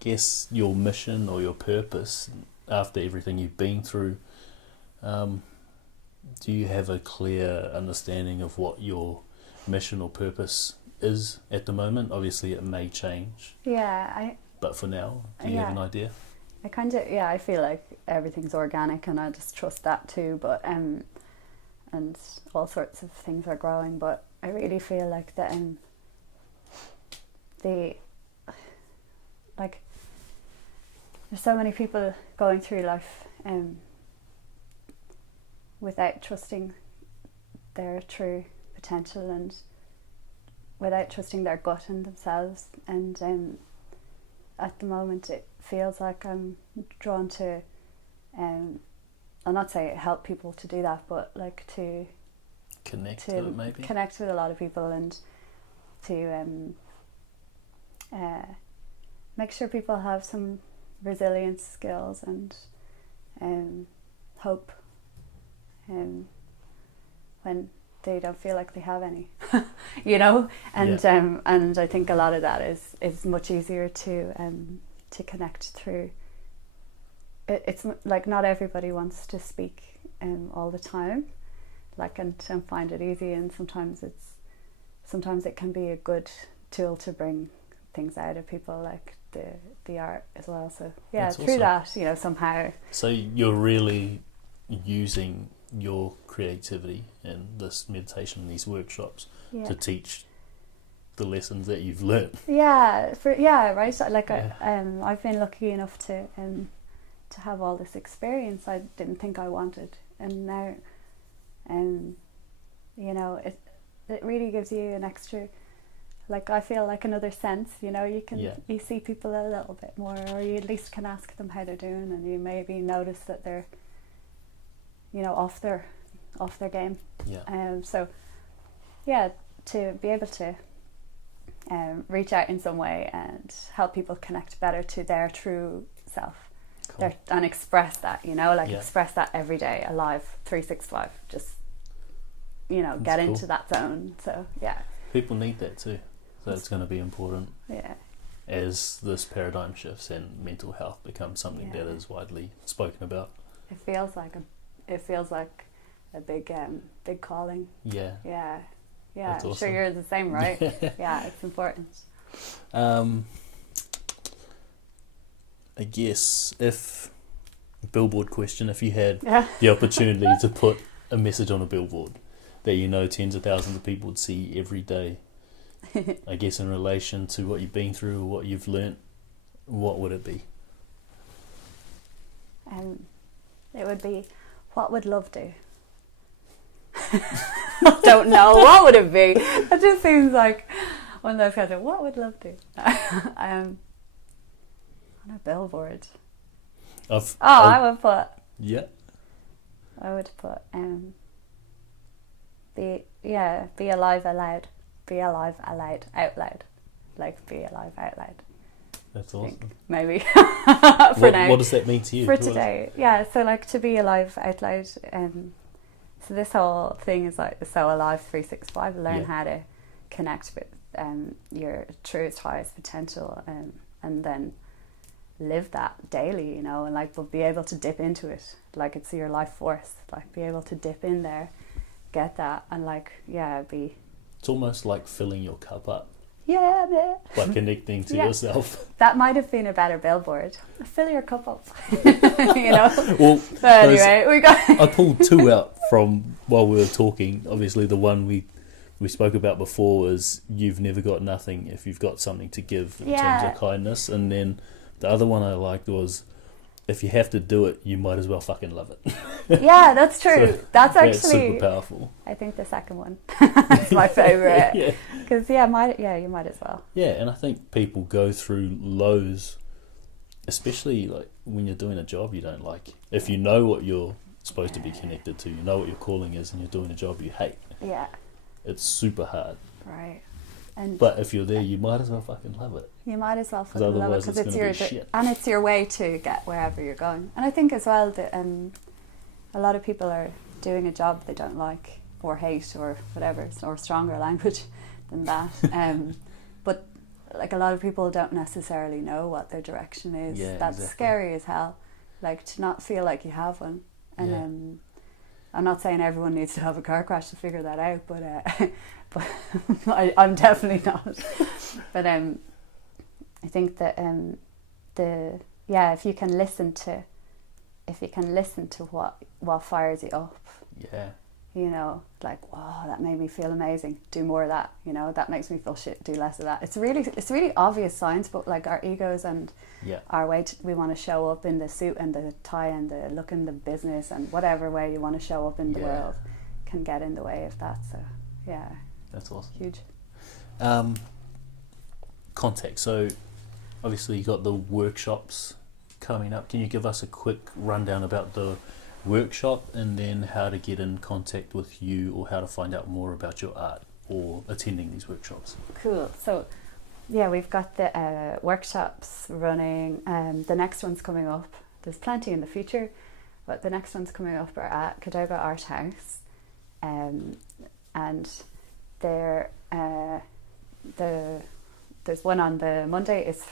Guess your mission or your purpose after everything you've been through, do you have a clear understanding of what your mission or purpose is at the moment? Obviously it may change. But for now, do you have an idea? I kind of, I feel like everything's organic, and I just trust that too, but and all sorts of things are growing, but I really feel like that the like there's so many people going through life without trusting their true potential and without trusting their gut and themselves, and at the moment it feels like I'm drawn to I'll not say help people to do that, but like to connect to it, maybe connect with a lot of people, and to make sure people have some resilience skills and hope when they don't feel like they have any, you know, and and I think a lot of that is much easier to connect through. It's like not everybody wants to speak all the time, like and find it easy, and sometimes it can be a good tool to bring things out of people, like the art as well. So yeah, that's through awesome. that, you know, somehow. So you're really using your creativity in this meditation and these workshops to teach the lessons that you've learnt. Right. Like I've been lucky enough to have all this experience I didn't think I wanted, and now, you know, it really gives you an extra. Like I feel like another sense, you know, you can you see people a little bit more, or you at least can ask them how they're doing, and you maybe notice that they're, you know, off their game. So yeah, to be able to reach out in some way and help people connect better to their true self. Cool. And express that, you know, like express that every day, alive 365, just, you know, get into that zone. So yeah, people need that too. So it's going to be important as this paradigm shifts and mental health becomes something that is widely spoken about. It feels like a big calling. Yeah. That's I'm awesome. sure you're the same, right? Yeah, it's important. I guess if billboard question, if you had the opportunity to put a message on a billboard that you know tens of thousands of people would see every day, I guess in relation to what you've been through or what you've learnt, what would it be? It would be, what would love do? I don't know, what would it be? It just seems like one of those guys, what would love do? On a billboard. I would put be alive aloud. Be alive aloud, out loud. Like be alive out loud. That's awesome. Maybe. For now. What does that mean to you? For today. Yeah, so like to be alive out loud. So this whole thing is like so alive 365. Learn how to connect with your truest, highest potential, and then live that daily, you know, and like but be able to dip into it like it's your life force, like be able to dip in there, get that, and like be. It's almost like filling your cup up. Yeah, by connecting to yourself. That might have been a better billboard. Fill your cup up. You know. Well, but anyway, I pulled two out from while we were talking. Obviously, the one we spoke about before is you've never got nothing if you've got something to give in terms of kindness, and then the other one I liked was, if you have to do it, you might as well fucking love it. Yeah, that's true. So that's actually super powerful. I think the second one is my favourite. Because you might as well. Yeah, and I think people go through lows, especially like when you're doing a job you don't like. If you know what you're supposed to be connected to, you know what your calling is, and you're doing a job you hate. Yeah. It's super hard. Right. But if you're there, you might as well fucking love it. You might as well fucking love it, because it's it's your way to get wherever you're going. And I think as well that a lot of people are doing a job they don't like or hate or whatever, or stronger language than that. But like a lot of people don't necessarily know what their direction is. Yeah, that's scary as hell. Like to not feel like you have one. And I'm not saying everyone needs to have a car crash to figure that out, but I'm definitely not. But I think that if you can listen to what fires you up, you know, like, wow, that made me feel amazing, do more of that, you know, that makes me feel shit, do less of that. It's really obvious signs, but like our egos and our way we want to show up in the suit and the tie and the look in the business and whatever way you want to show up in the world can get in the way of that. So yeah, that's awesome. Huge. Contact. So obviously you got the workshops coming up. Can you give us a quick rundown about the workshop and then how to get in contact with you or how to find out more about your art or attending these workshops? Cool. So yeah, we've got the workshops running. The next one's coming up. There's plenty in the future, but the next one's coming up are at Cadoga Art House, and there there's one on the Monday. It's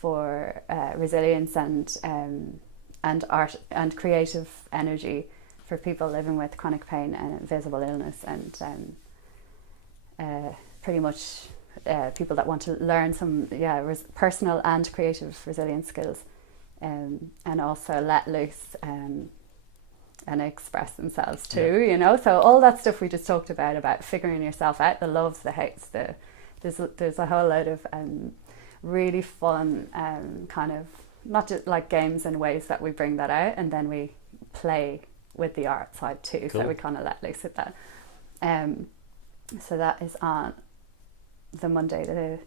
for resilience and art and creative energy for people living with chronic pain and invisible illness, and pretty much people that want to learn some personal and creative resilience skills, and also let loose and express themselves too, you know. So all that stuff we just talked about figuring yourself out, the loves, the hates, there's a whole load of really fun kind of, not just like games and ways that we bring that out, and then we play with the art side too. Cool. So we kind of let loose at that. So that is on the Monday the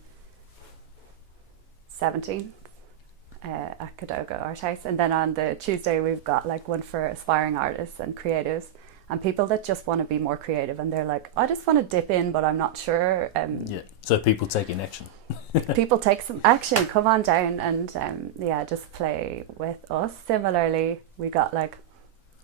17th at Cadoga Art House, and then on the Tuesday we've got like one for aspiring artists and creatives and people that just want to be more creative, and they're like, I just want to dip in but I'm not sure. So people taking action. People take some action, come on down and just play with us. Similarly, we got like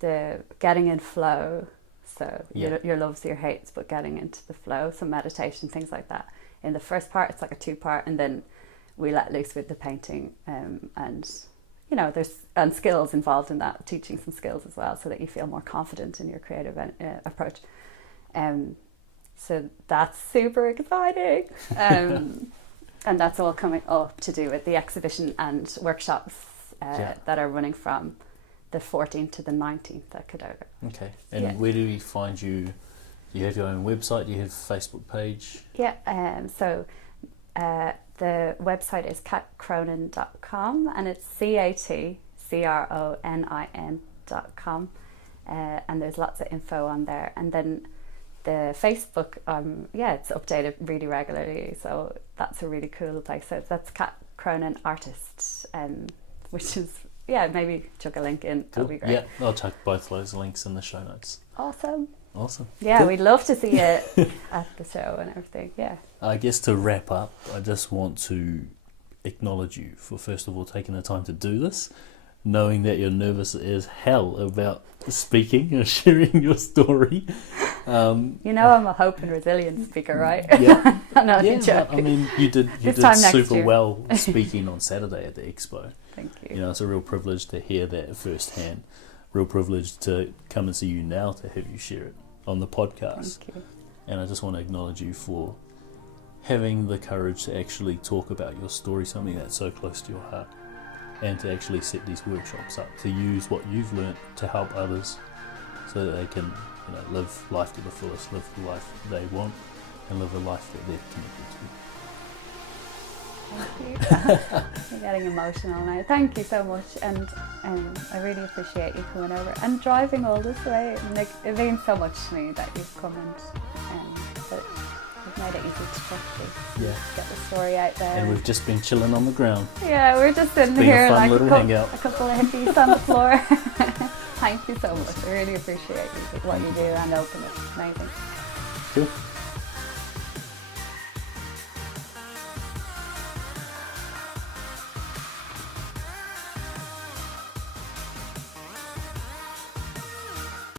the getting in flow, so your loves, your hates, but getting into the flow, some meditation, things like that. In the first part it's like a 2-part, and then we let loose with the painting, and you know, there's skills involved in that, teaching some skills as well, so that you feel more confident in your creative approach. So that's super exciting, and that's all coming up to do with the exhibition and workshops that are running from the 14th to the 19th at Cadoga. Okay, and where do we find you? Do you have your own website? Do you have a Facebook page? So the website is catcronin.com, and it's CATCRONIN.com, and there's lots of info on there. And then the Facebook, it's updated really regularly, so that's a really cool place. So that's Cat Cronin Artist, which is, maybe chuck a link in. That'd be great. Yeah, I'll chuck both those links in the show notes. Awesome. Yeah, cool. We'd love to see it at the show and everything. Yeah. I guess to wrap up, I just want to acknowledge you for, first of all, taking the time to do this, knowing that you're nervous as hell about speaking or sharing your story. I'm a hope and resilience speaker, right? Yeah. I'm not joking. I mean, you did super well speaking on Saturday at the expo. Thank you. You know, it's a real privilege to hear that firsthand. Real privilege to come and see you now, to have you share it on the podcast. Thank you. And I just want to acknowledge you for having the courage to actually talk about your story, something that's so close to your heart, and to actually set these workshops up, to use what you've learnt to help others so that they can, live life to the fullest, live the life they want, and live a life that they're connected to. Thank you. I'm getting emotional now. Thank you so much, and I really appreciate you coming over and driving all this way. It means so much to me that you've come and that you've made it easy to talk to. Get the story out there. And we've just been chilling on the ground. Yeah, we're just sitting here like a couple of hippies on the floor. Thank you so much. I really appreciate what you do and open it. Amazing. Cool.